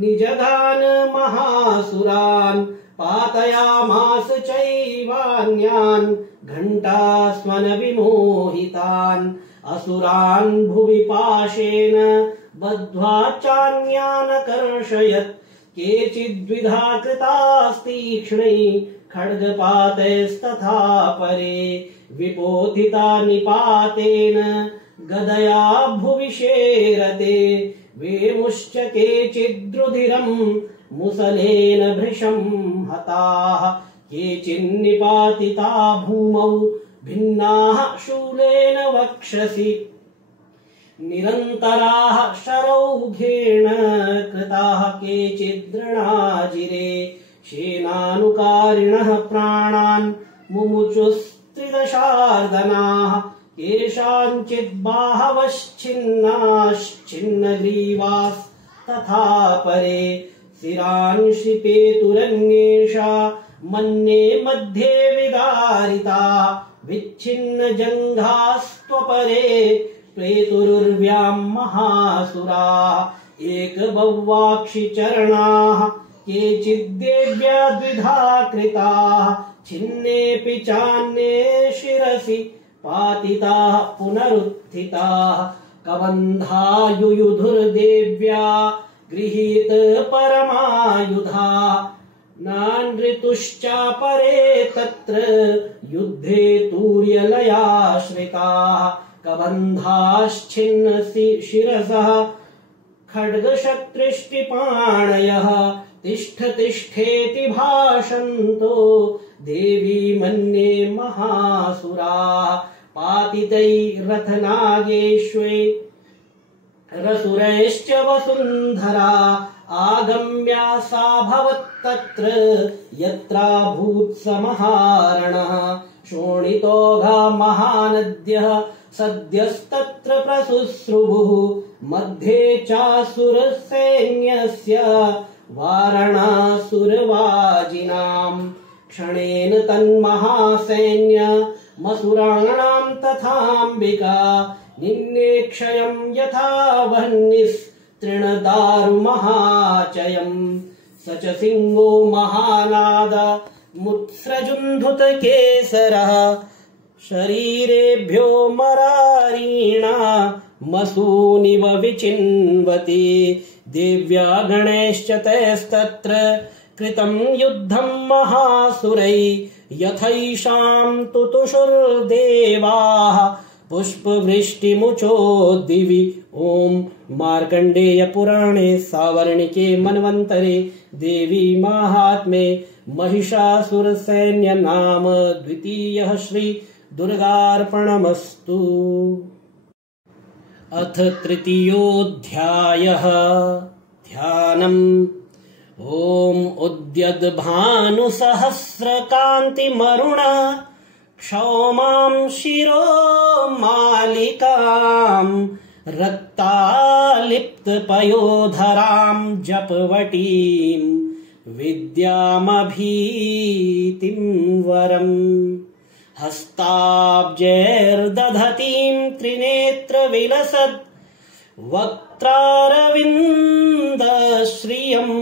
निजगान महासुरान् पातयामास चैवान्यान् घण्टास्वन विमोहितान् असुरान् भुवि पाशेन बद्ध्वा चान्यान् कर्षयत् केचिद्विधा कृतास्तीक्ष्णैः खड्गपातैस्तथा परे विपोथिता निपातेन गदया भुवि शेरते वेमुश्च केचिद्रुधिरम् मुसलेन भृशं हताः केचिन्निपातिता भूमौ भिन्नाः शूलेन वक्षसि निरन्तराः शरौघेण कृताः केचिद्रणाजिरे शेनानुकारिणः प्राणान् मुमुचुस्त्रिदशार्दनाः केषाञ्चित् बाहवश्चिन्नाश्चिन्नग्रीवास्तथा परे शिरान् शिपेतुरन्येषा मन्ये मध्ये विदारिता विच्छिन्नजङ्घास्त्वपरे प्रेतुरुर्व्यां महासुराः एकबह्वाक्षि चरणाः केचिद्देव्या द्विधा कृताः छिन्नेऽपि चान्ये शिरसि पातिताः पुनरुत्थिताः कबन्धा युयुधुर्देव्या गृहीत परमायुधा नानृतुश्चापरे तत्र युद्धे तूर्यलयाश्रिताः कबन्धाश्छिन्न शिरसः खड्गशत्रुष्टिपाणयः तिष्ठ तिष्ठेति भाषन्तो देवी मन्ये महासुराः पातितैरथनागेष्वे रसुरैश्च वसुन्धरा आगम्या सा भवत्तत्र यत्राभूत् समहारणः शोणितोघा महानद्यः सद्यस्तत्र प्रसुश्रुभुः मध्ये चासुरसैन्यस्य वारणासुरवाजिनाम् क्षणेन तन्महासैन्यमसुराणां तथाम्बिका निन्नेक्षयं यथा वह्निस्तृणदारुमहाचयम् स च सिंहो महानाद मुत्सृजुन्धुतकेसरः शरीरेभ्यो मरारीणा मसूनिव विचिन्वति देव्या गणैश्च तैस्तत्र कृतं युद्धं महासुरै यथैषां तुतुषुर्देवाः पुष्पवृष्टिमुचो दिवि। ओम मार्कंडेय पुराणे सावर्णिके मन्वन्तरे देवी माहात्म्ये महिषासुर सैन्य नाम द्वितीयः श्री दुर्गार्पणमस्तु। अथ तृतीयोऽध्यायः ध्यानम्। ओम उद्यद्भानुसहस्रकान्तिमरुण क्षौमां शिरो मालिकां रक्तालिप्तपयोधरां जपवटीं विद्यामभीतिं वरम् हस्ताब्जैर्दधतीं त्रिनेत्रविलसद् वक्त्रारविन्दश्रियम्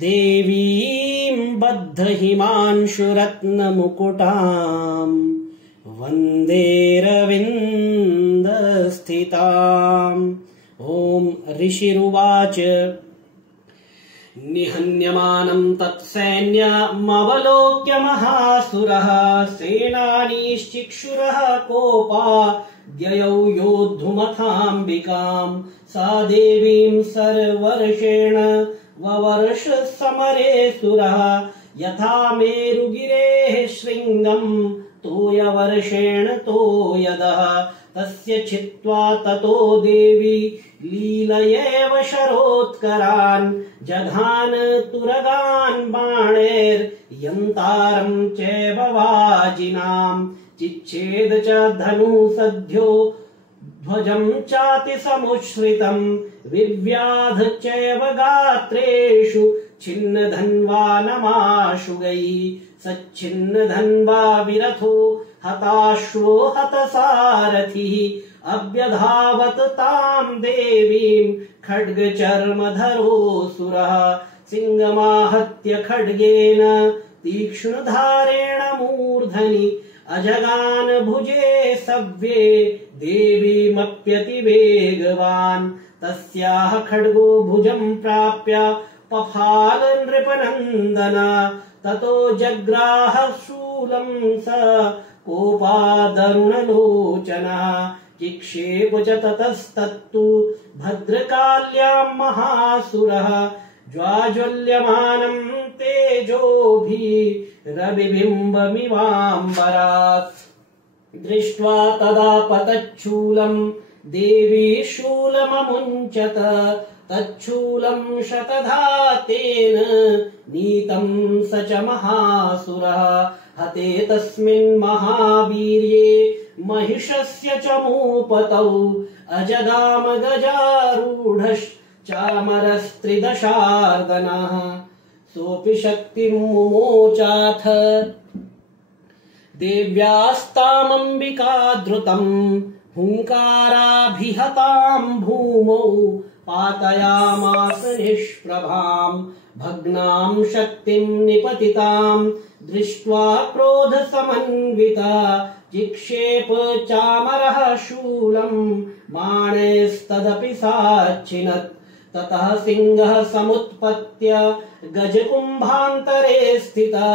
देवीं बद्धहिमांशुरत्नमुकुटां वन्देरविन्दस्थिताम्। ॐ ऋषिरुवाच निहन्यमानं तत्सैन्यमवलोक्य महासुरः सेनानीश्चिक्षुरः कोपाद्ययौ योद्धुमथाम्बिकां सा देवीं सर्वर्षेण ववर्ष समरे सुरः यथा मेरुगिरेः शृङ्गं तोयवर्षेण तोयदः तस्य छित्त्वा ततो देवी लीलयैव शरोत्करान् जघान तुरगान् बाणैर्यन्तारं चैव वाजिनाम् चिच्छेद च धनुसद्यो ध्वजं चातिसमुश्रितं विव्याध चैव गात्रेषु छिन्नधन्वानमाशुगैः सच्छिन्नधन्वा विरथो हताश्वो हतसारथिः अभ्यधावत तां देवीं खड्गचर्मधरोऽसुरः सिंहमाहत्य खड्गेन तीक्ष्णधारेण मूर्धनि अजगान भुजे सव्ये देवीमप्यतिवेगवान् तस्याः खड्गो भुजं प्राप्य पफाल नृपनन्दना ततो जग्राह शूलं स कोपादरुणलोचनः चिक्षेप च ततस्तत्तु भद्रकाल्यां महासुरः ज्वाज्वल्यमानं तेजोभिरविबिम्बमिवाम्बरात् दृष्ट्वा तदा पतच्छूलं देवी शूलममुञ्चत तच्छूलं शतधा तेन नीतं स च महासुरः हते तस्मिन् महावीर्ये महिषस्य च मूपतौ अजगाम गजारूढश्चामरस्त्रिदशार्दनः सोऽपि शक्तिं मुमोचाथ देव्यास्तामम्बिका द्रुतम् हुङ्काराभिहतां भूमौ पातयामास निष्प्रभाम् भग्नां शक्तिं निपतितां दृष्ट्वा क्रोधसमन्विता जिक्षेप चामरः शूलं बाणैस्तदपि साच्छिनत् ततः सिंहः समुत्पत्य गजकुम्भान्तरे स्थिता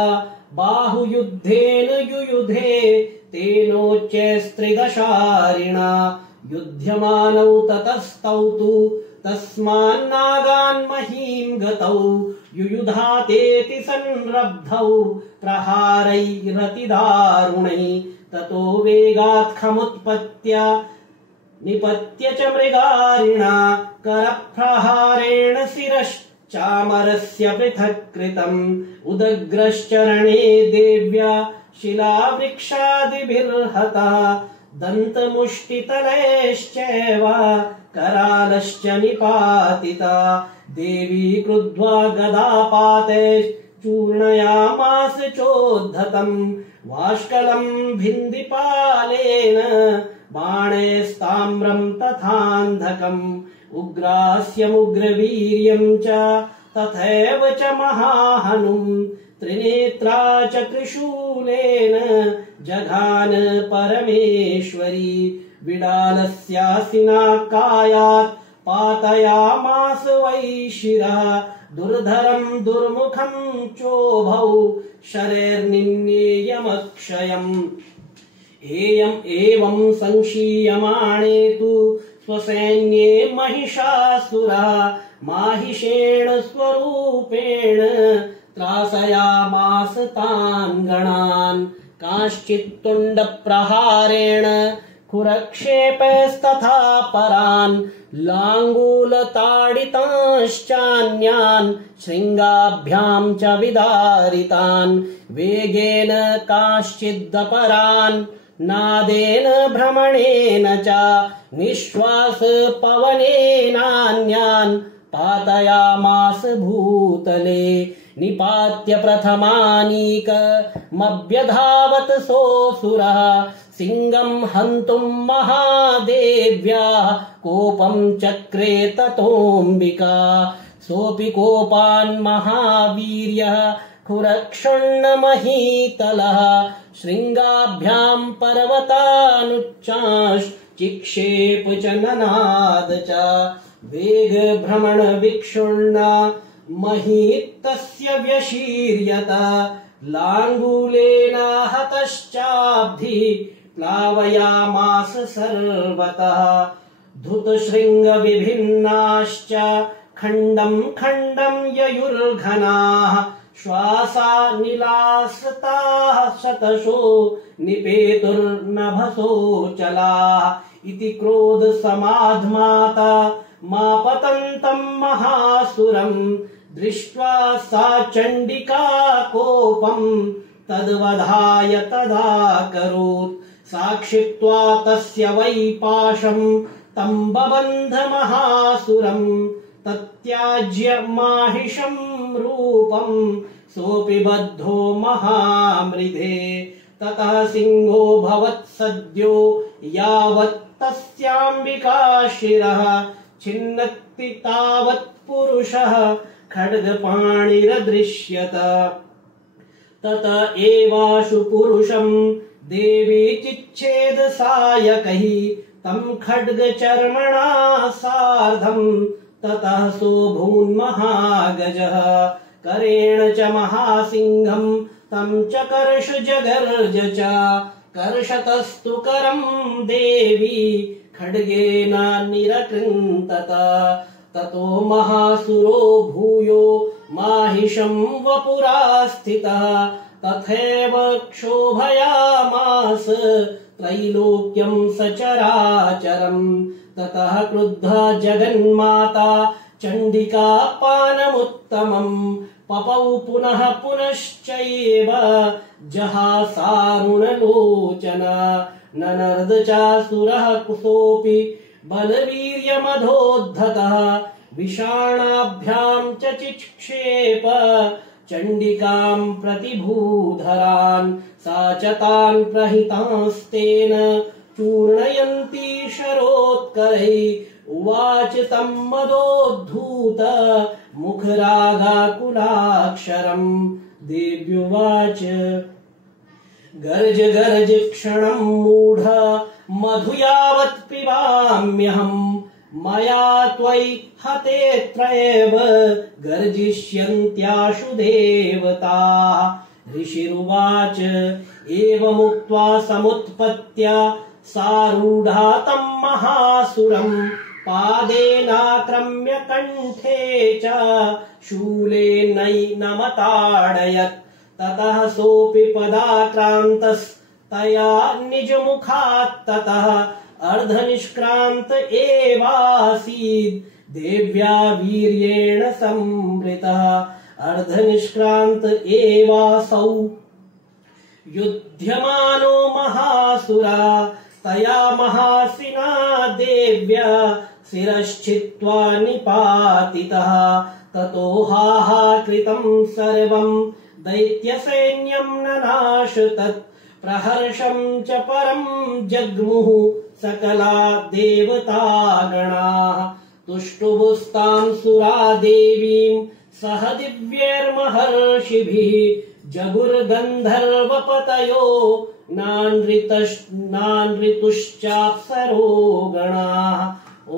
बाहुयुद्धेन युयुधे तेनोच्चैस्त्रिदशारिणा युध्यमानौ ततस्तौ तु तस्मान्नागान् महीं गतौ युयुधातेति संरब्धौ प्रहारैरतिदारुणैः ततो वेगात् खमुत्पत्य निपत्य च मृगारिणा करप्रहारेण शिरश्चामरस्य पृथक् कृतम् उदग्रश्चरणे देव्या शिलावृक्षादिभिर्हतः दन्तमुष्टितलैश्चैव करालश्च निपातिता देवी क्रुद्ध्वा गदापातैश्चूर्णयामास चोद्धतम् वाष्कलं भिन्दिपालेन बाणैस्ताम्रं तथान्धकम् उग्रास्यमुग्रवीर्यं च तथैव च महाहनुम् त्रिनेत्रा च त्रिशूलेन जघान परमेश्वरी विडालस्यासिना कायात् पातयामास वै शिरः दुर्धरं दुर्मुखं चोभौ शरैर्निन्येयमक्षयम् एवं संशीयमाणे तु स्वसैन्ये महिषासुरः माहिषेण स्वरूपेण त्रासयामास तान् गणान् काश्चित्तुण्डप्रहारेण खुरक्षेपैस्तथा परान् लाङ्गूलताडितांश्चान्यान् शृङ्गाभ्यां च विदारितान् वेगेन काश्चिदपरान् नादेन भ्रमणेन च निःश्वास पवनेनान्यान् पातयामास भूतले निपात्य प्रथमानीकमभ्यधावत सोऽसुरः सिंहं हन्तुं महादेव्या कोपं चक्रे ततोऽम्बिका सोऽपि कोपान् महावीर्यः खुरक्षुण्णमहीतलः शृङ्गाभ्यां पर्वतानुच्चाश्चिक्षेप च ननाद च वेगभ्रमण विक्षुण्णा महीतस्य व्यशीर्यत लाङ्गूलेन हतश्चाब्धि प्लावयामास सर्वतः धृतशृङ्गविभिन्नाश्च खण्डं खण्डं ययुर्घनाः श्वासा निलासताः शतशो निपेतुर्नभसो चलाः इति क्रोध समाध्माता मापतन्तं महासुरम् दृष्ट्वा सा चण्डिका कोपं तद्वधाय तदाकरोत् साक्षित्वा तस्य वै पाशं तं बबन्ध महासुरम् तत्याज्य माहिषं रूपं सोऽपि बद्धो महामृधे ततः सिंहो भवत् सद्यो यावत् तस्याम्बिका शिरः छिन्नत्ति तावत् पुरुषः खड्गपाणिरदृश्यत तत एवाशु पुरुषं देवी चिच्छेद सायकैः तं खड्गचर्मणा सार्धं ततः सोऽभून्महागजः करेण च महासिंहं तं च कर्ष जगर्ज च कर्षतस्तु करं देवी खड्गेन निरकृन्तत ततो महासुरो भूयो माहिषं वपुरा स्थितः तथैव क्षोभयामास त्रैलोक्यं सचराचरम् ततः क्रुद्धा जगन्माता चण्डिका पानमुत्तमम् पपौ पुनः पुनश्चैव जहासारुणलोचना ननर्द चासुरः कुसोऽपि बलवीर्यमधोद्धतः विषाणाभ्यां च चिक्षेप चण्डिकां प्रतिभूधरान् सा च तान् प्रहितांस्तेन चूर्णयन्ती शरोत्करैः उवाच तं मदोद्धूत मुखरागाकुलाक्षरम् देव्युवाच गर्ज गर्ज क्षणं मूढ मधु यावत् पिबाम्यहम् मया त्वयि हते त्रयेव गर्जिष्यन्त्याशु देवताः ऋषिरुवाच एवमुक्त्वा समुत्पत्य सारूढा तं महासुरम् पादेनाक्रम्य कण्ठे च शूलेनैनमताडयत् ततः सोऽपि पदाक्रान्तस्तया निजमुखात् ततः अर्धनिष्क्रान्त एवासीत् देव्या वीर्येण संवृतः अर्धनिष्क्रान्त एवासौ युध्यमानो महासुरा तया महासिना देव्या शिरश्छित्त्वा निपातितः ततो हाहाकृतं सर्वं दैत्यसैन्यं ननाश तत् प्रहर्षं च परं जग्मुः सकला देवतागणाः तुष्टुभुस्तां सुरा देवीं सह दिव्यैर्महर्षिभिः जगुर्गन्धर्वपतयो नानृतुश्चाप्सरो गणाः।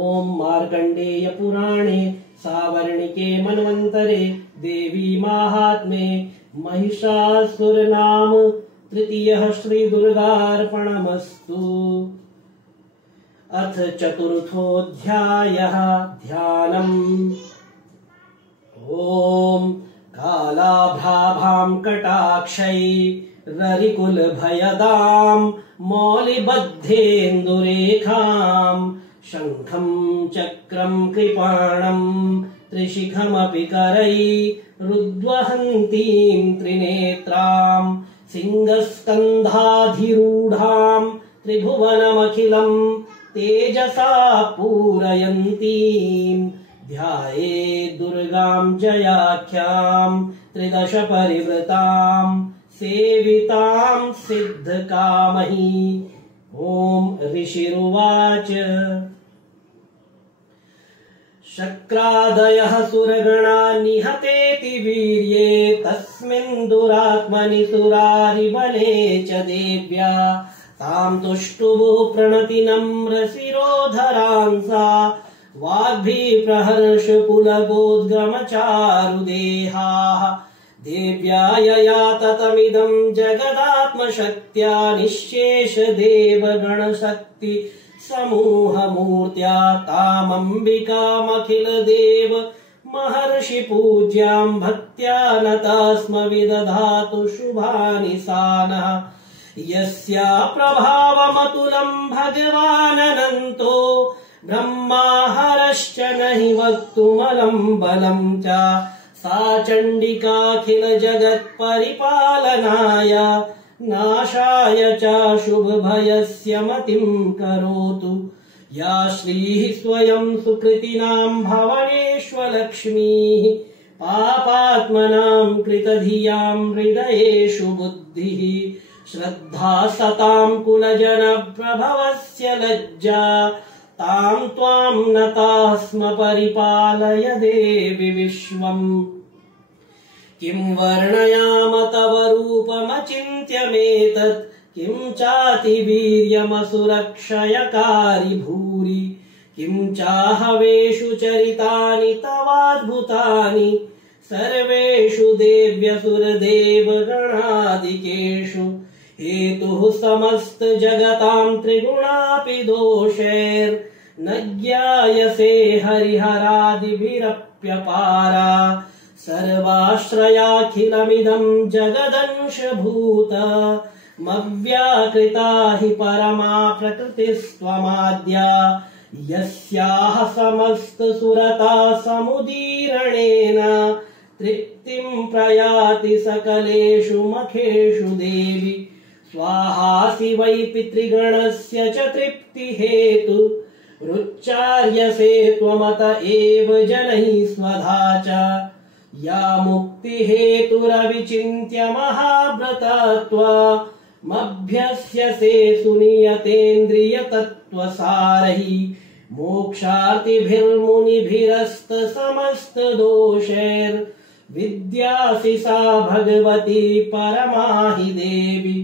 ओम मार्कण्डेय पुराणे सावर्णिके मन्वन्तरे देवी माहात्म्ये महिषासुर नाम तृतीयः श्री दुर्गार्पणमस्तु। अथ चतुर्थोऽध्यायः ध्यानम्। ओम कालाभ्राभां कटाक्षै ररिकुलभयदां मौलिबद्धेन्दुरेखां शङ्खं चक्रं कृपाणं त्रिशिखमपि करैरुद्वहन्तीं त्रिनेत्रां सिंहस्कन्धाधिरूढां त्रिभुवनमखिलं तेजसा पूरयन्तीं ध्यायेत् दुर्गां जयाख्यां त्रिदश परिवृतां सेवितां सिद्धकामही। ओम ऋषिरुवाच शक्रादयः सुरगणा निहतेति वीर्ये तस्मिन् दुरात्मनि सुरारिबले च देव्या तां तुष्टुभुः प्रणति नम्रशिरोधरां सा वाग्भिः प्रहर्ष पुलगोद्गमचारुदेहाः देव्या यया ततमिदं जगदात्मशक्त्या निःशेष देवगणशक्ति समूहमूर्त्या तामम्बिकामखिल देव महर्षि पूज्यां भक्त्या नतास्म विदधातु शुभानि सानः यस्या प्रभावमतुलं भगवाननन्तो ब्रह्माहरश्च नहि वक्तुमलं बलं च सा चण्डिकाखिल जगत्परिपालनाय नाशाय च शुभभयस्य मतिं करोतु या श्रीः स्वयं सुकृतिनां भवनेष्वलक्ष्मीः पापात्मनां कृतधियां हृदयेषु बुद्धिः श्रद्धा सतां कुलजनप्रभवस्य लज्जा तां त्वां नताः स्म परिपालय देवि विश्वम् किं वर्णयाम तव रूपमचिन्त्यमेतत् किं चातिवीर्यमसुरक्षयकारि भूरि किं चाहवेषु चरितानि तवाद्भुतानि सर्वेषु देव्यसुरदेवगणादिकेषु हेतुः समस्त जगतां त्रिगुणापि दोषैर्न ज्ञायसे हरिहरादिभिरप्यपारा सर्वाश्रयाखिलमिदं जगदंशभूत मव्याकृता हि परमा प्रकृतिस्त्वमाद्या यस्याः समस्त सुरता समुदीरणेन तृप्तिं प्रयाति सकलेषु मखेषु देवि स्वाहासि वै पितृगणस्य च तृप्तिहेतु रुच्चार्यसे त्वमत एव जनैः स्वधा च या मुक्तिहेतुरविचिन्त्य महाव्रतत्वमभ्यस्यसे सुनियतेन्द्रियतत्त्वसारैः मोक्षार्तिभिर्मुनिभिरस्तसमस्तदोषैर्विद्यासि सा भगवती परमा हि देवी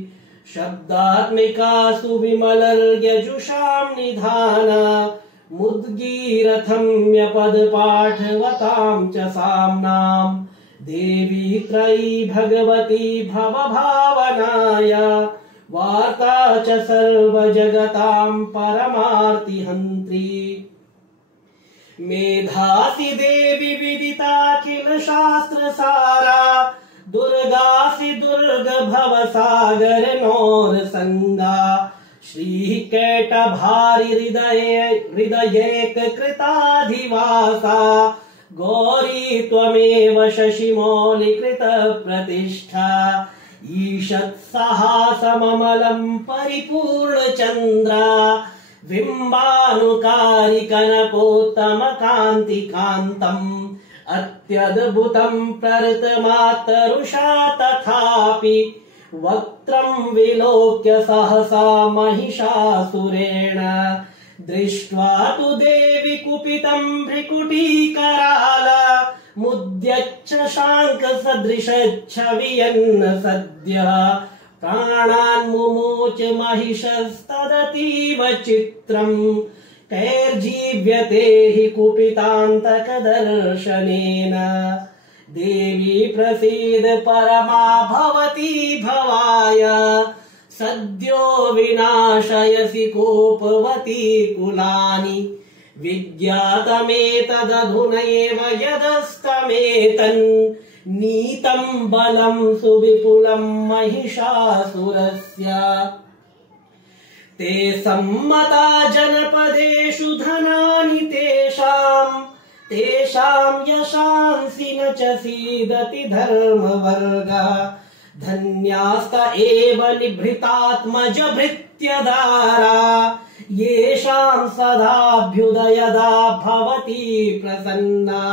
शब्दात्मिकासु विमलर्यजुषां निधाना मुद्गीरथम्यपदपाठवतां च साम्नां देवी त्रयी भगवती भवभावनाय वार्ता च सर्वजगतां परमार्तिहन्त्री मेधासि देवी विदिताखिल शास्त्रसारा दुर्गासि दुर्गभवसागर नौरसंगा श्रीकैटभारि हृदयैककृताधिवासा गौरी त्वमेव शशिमौलिकृतप्रतिष्ठा ईषत्सहासममलं परिपूर्णचन्द्रा बिम्बानुकारि कनकोत्तमकान्तिकान्तम् अत्यद्भुतं प्ररतमातरुषा तथापि वक्त्रं विलोक्य सहसा महिषासुरेण दृष्ट्वा तु देवि कुपितं भ्रिकुटीकराला मुद्यच्च शाङ्खसदृशच्छवियन्न सद्यः प्राणान् मुमोच महिषस्तदतीव चित्रम् कैर्जीव्यते हि कुपितान्तकदर्शनेन देवी प्रसीद परमा भवती भवाय सद्यो विनाशयसि कोपवती कुलानि विज्ञातमेतदधुनैव यदस्तमेतन् नीतं बलं सुविपुलं महिषासुरस्य ते सम्मता जनपदेषु धनानि तेषां यशांसि न च सीदति धर्मवर्गः धन्यास्त एव निभृतात्मज भृत्यदारा येषां सदाभ्युदयदा भवति प्रसन्ना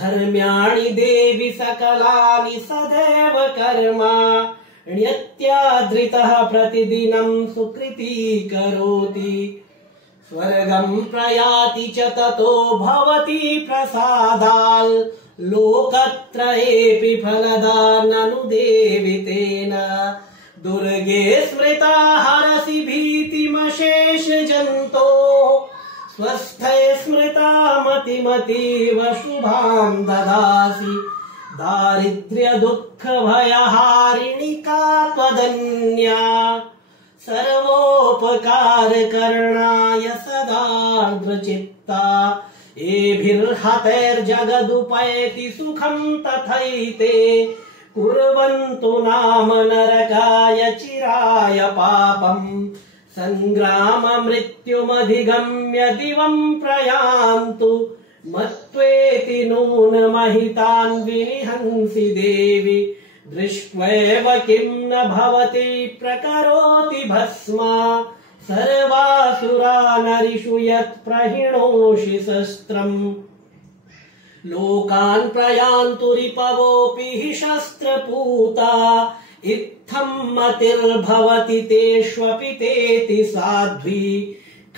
धर्म्याणि देवि सकलानि सदैव कर्मा ण्यत्यादृतः प्रतिदिनं सुकृती करोति स्वर्गं प्रयाति च ततो भवति प्रसादाल् लोकत्रयेऽपि फलदा ननु देवि तेन दुर्गे स्मृता हरसि भीतिमशेष जन्तो स्वस्थे स्मृता मतिमतीव शुभां ददासि दारिद्र्य दुःख भयहारिणि का त्वदन्या सर्वोपकार करणाय सदार्द्रचित्ता एभिर्हतैर्जगदुपैति सुखं तथैते कुर्वन्तु नाम नरकाय चिराय पापम् सङ्ग्राममृत्युमधिगम्य दिवं प्रयान्तु मत्वेति नूनमहितान् विनिहंसि देवि दृष्ट्वैव किं न भवति प्रकरोति भस्मा सर्वासुरा नरिषु यत् प्रहिणोषि शस्त्रम् लोकान् प्रयान्तु रिपवोऽपि हि शस्त्रपूता इत्थं मतिर्भवति तेष्वपि तेति साध्वी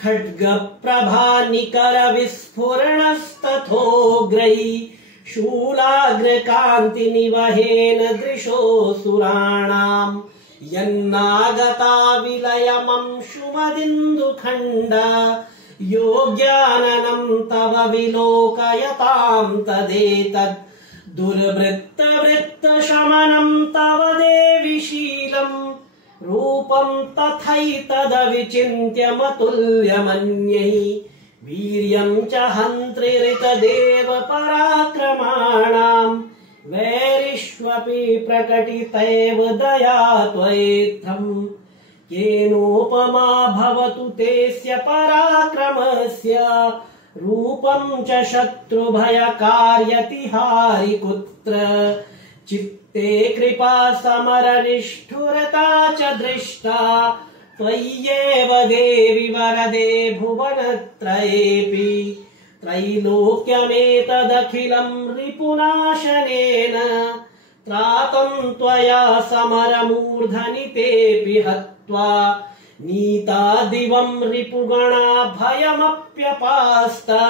खड्गप्रभानिकरविस्फुरणस्तथोग्रैः शूलाग्रकान्तिनिवहेन दृशोऽसुराणाम् यन्नागता विलयमंशुमदिन्दुखण्डा योग्याननं तव विलोकयतां तदेतद् दुर्वृत्तवृत्तशमनं तव देवि शीलम् रूपं तथैतदविचिन्त्यमतुल्यमन्यै वीर्यं च हन्त्रिरितदेव पराक्रमाणाम् वैरिष्वपि प्रकटितैव दया त्वयेत्थम् येनोपमा भवतु तेस्य पराक्रमस्य रूपं च शत्रुभयकार्यतिहारि कुत्र चित्ते कृपा समरनिष्ठुरता च दृष्टा त्वय्येव देवि वरदे भुवनत्रयेऽपि त्रैलोक्यमेतदखिलं रिपुनाशनेन त्रातं त्वया समरमूर्धनि तेऽपि हत्वा नीता दिवं रिपुगणा भयमप्यपास्ता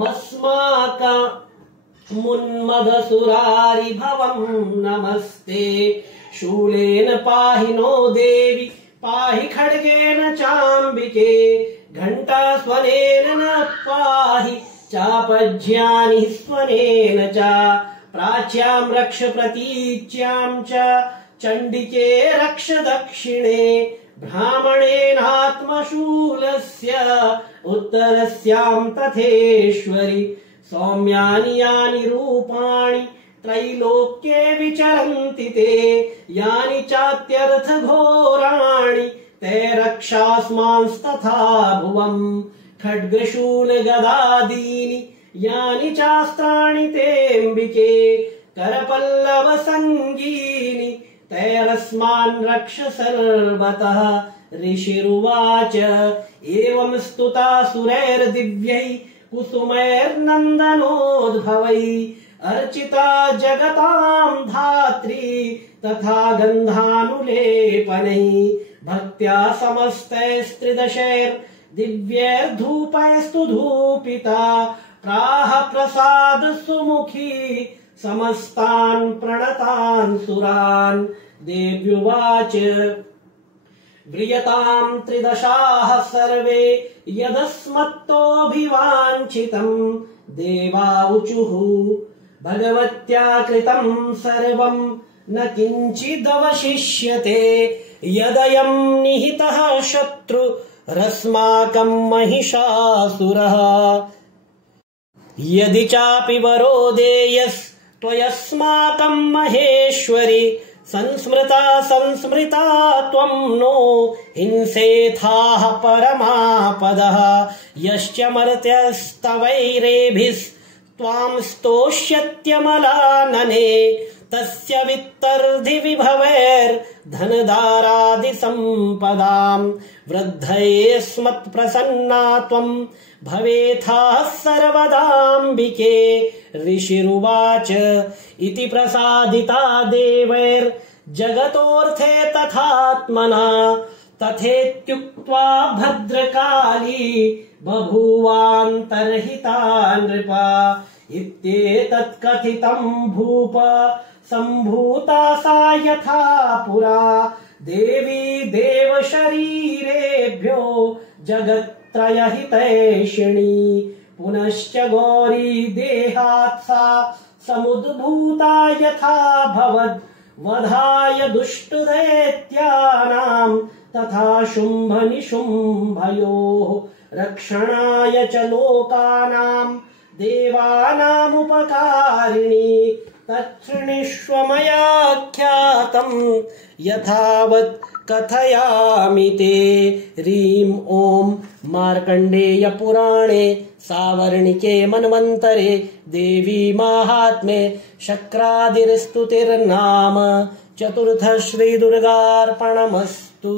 मस्माकमुन्मदसुरारिभवं नमस्ते शूलेन पाहि नो देवि पाहि खड्गेन चाम्बिके घण्टास्वनेन न पाहि चापज्यानि स्वनेन च प्राच्यां रक्ष प्रतीच्यां च चण्डिके रक्ष दक्षिणे ब्राह्मणेनात्मशूलस्य उत्तरस्यां तथेश्वरि सौम्यानि यानि रूपाणि त्रैलोक्ये विचरन्ति ते यानि चात्यर्थघोराणि ते रक्षास्मांस्तथा भुवम् खड्गशूलगदादीनि यानि चास्त्राणि तेऽम्बिके करपल्लवसङ्गीनि तैरस्मान् रक्ष सर्वतः ऋषिरुवाच एवं स्तुता सुरैर्दिव्यै कुसुमैर्नन्दनोद्भवै अर्चिता जगतां धात्री तथा गन्धानुलेपनैः भक्त्या समस्तैस्त्रिदशैर्दिव्यैर्धूपैस्तु धूपिता प्राह प्रसाद सुमुखी समस्तान् प्रणतान् सुरान् देव्युवाच व्रियतां त्रिदशाः सर्वे यदस्मत्तोऽभिवाञ्छितम् देवाऊचुः भगवत्या कृतं सर्वं न किञ्चिदवशिष्यते यदयं निहितः शत्रुरस्माकं महिषासुरः यदि चापि वरो देयस्त्वयस्माकं महेश्वरि संस्मृता त्वं नो हिंसेथाः परमापदः यश्च मर्त्यस्तवैरेभिस्त्वां स्तोष्यत्यमलानने तस्य वित्तर्धिविभवैर्धनदारादिसम्पदां वृद्धैस्मत्प्रसन्ना त्वं भवेथाः सर्वदाम्बिके ऋषिरुवाच इति प्रसादिता देवैर्जगतोऽर्थे तथात्मना तथेत्युक्त्वा भद्रकाली बभूवान्तर्हिता नृपा इत्येतत् कथितं भूप सम्भूता सा यथा पुरा देवी देवशरीरेभ्यो जगत्त्रयहितैषिणी पुनश्च गौरी देहात् सा समुद्भूता यथा भवद् वधाय दुष्टदैत्यानां तथा शुम्भनिशुम्भयोः रक्षणाय च लोकानां देवानामुपकारिणी तच्छृणुष्व मया ख्यातं यथावत् कथयामि ते। ह्रीं ॐ मार्कण्डेय पुराणे सावर्णिके मन्वन्तरे देवी माहात्म्ये शक्रादिर्स्तुतिर्नाम चतुर्थ श्री दुर्गार्पणमस्तु।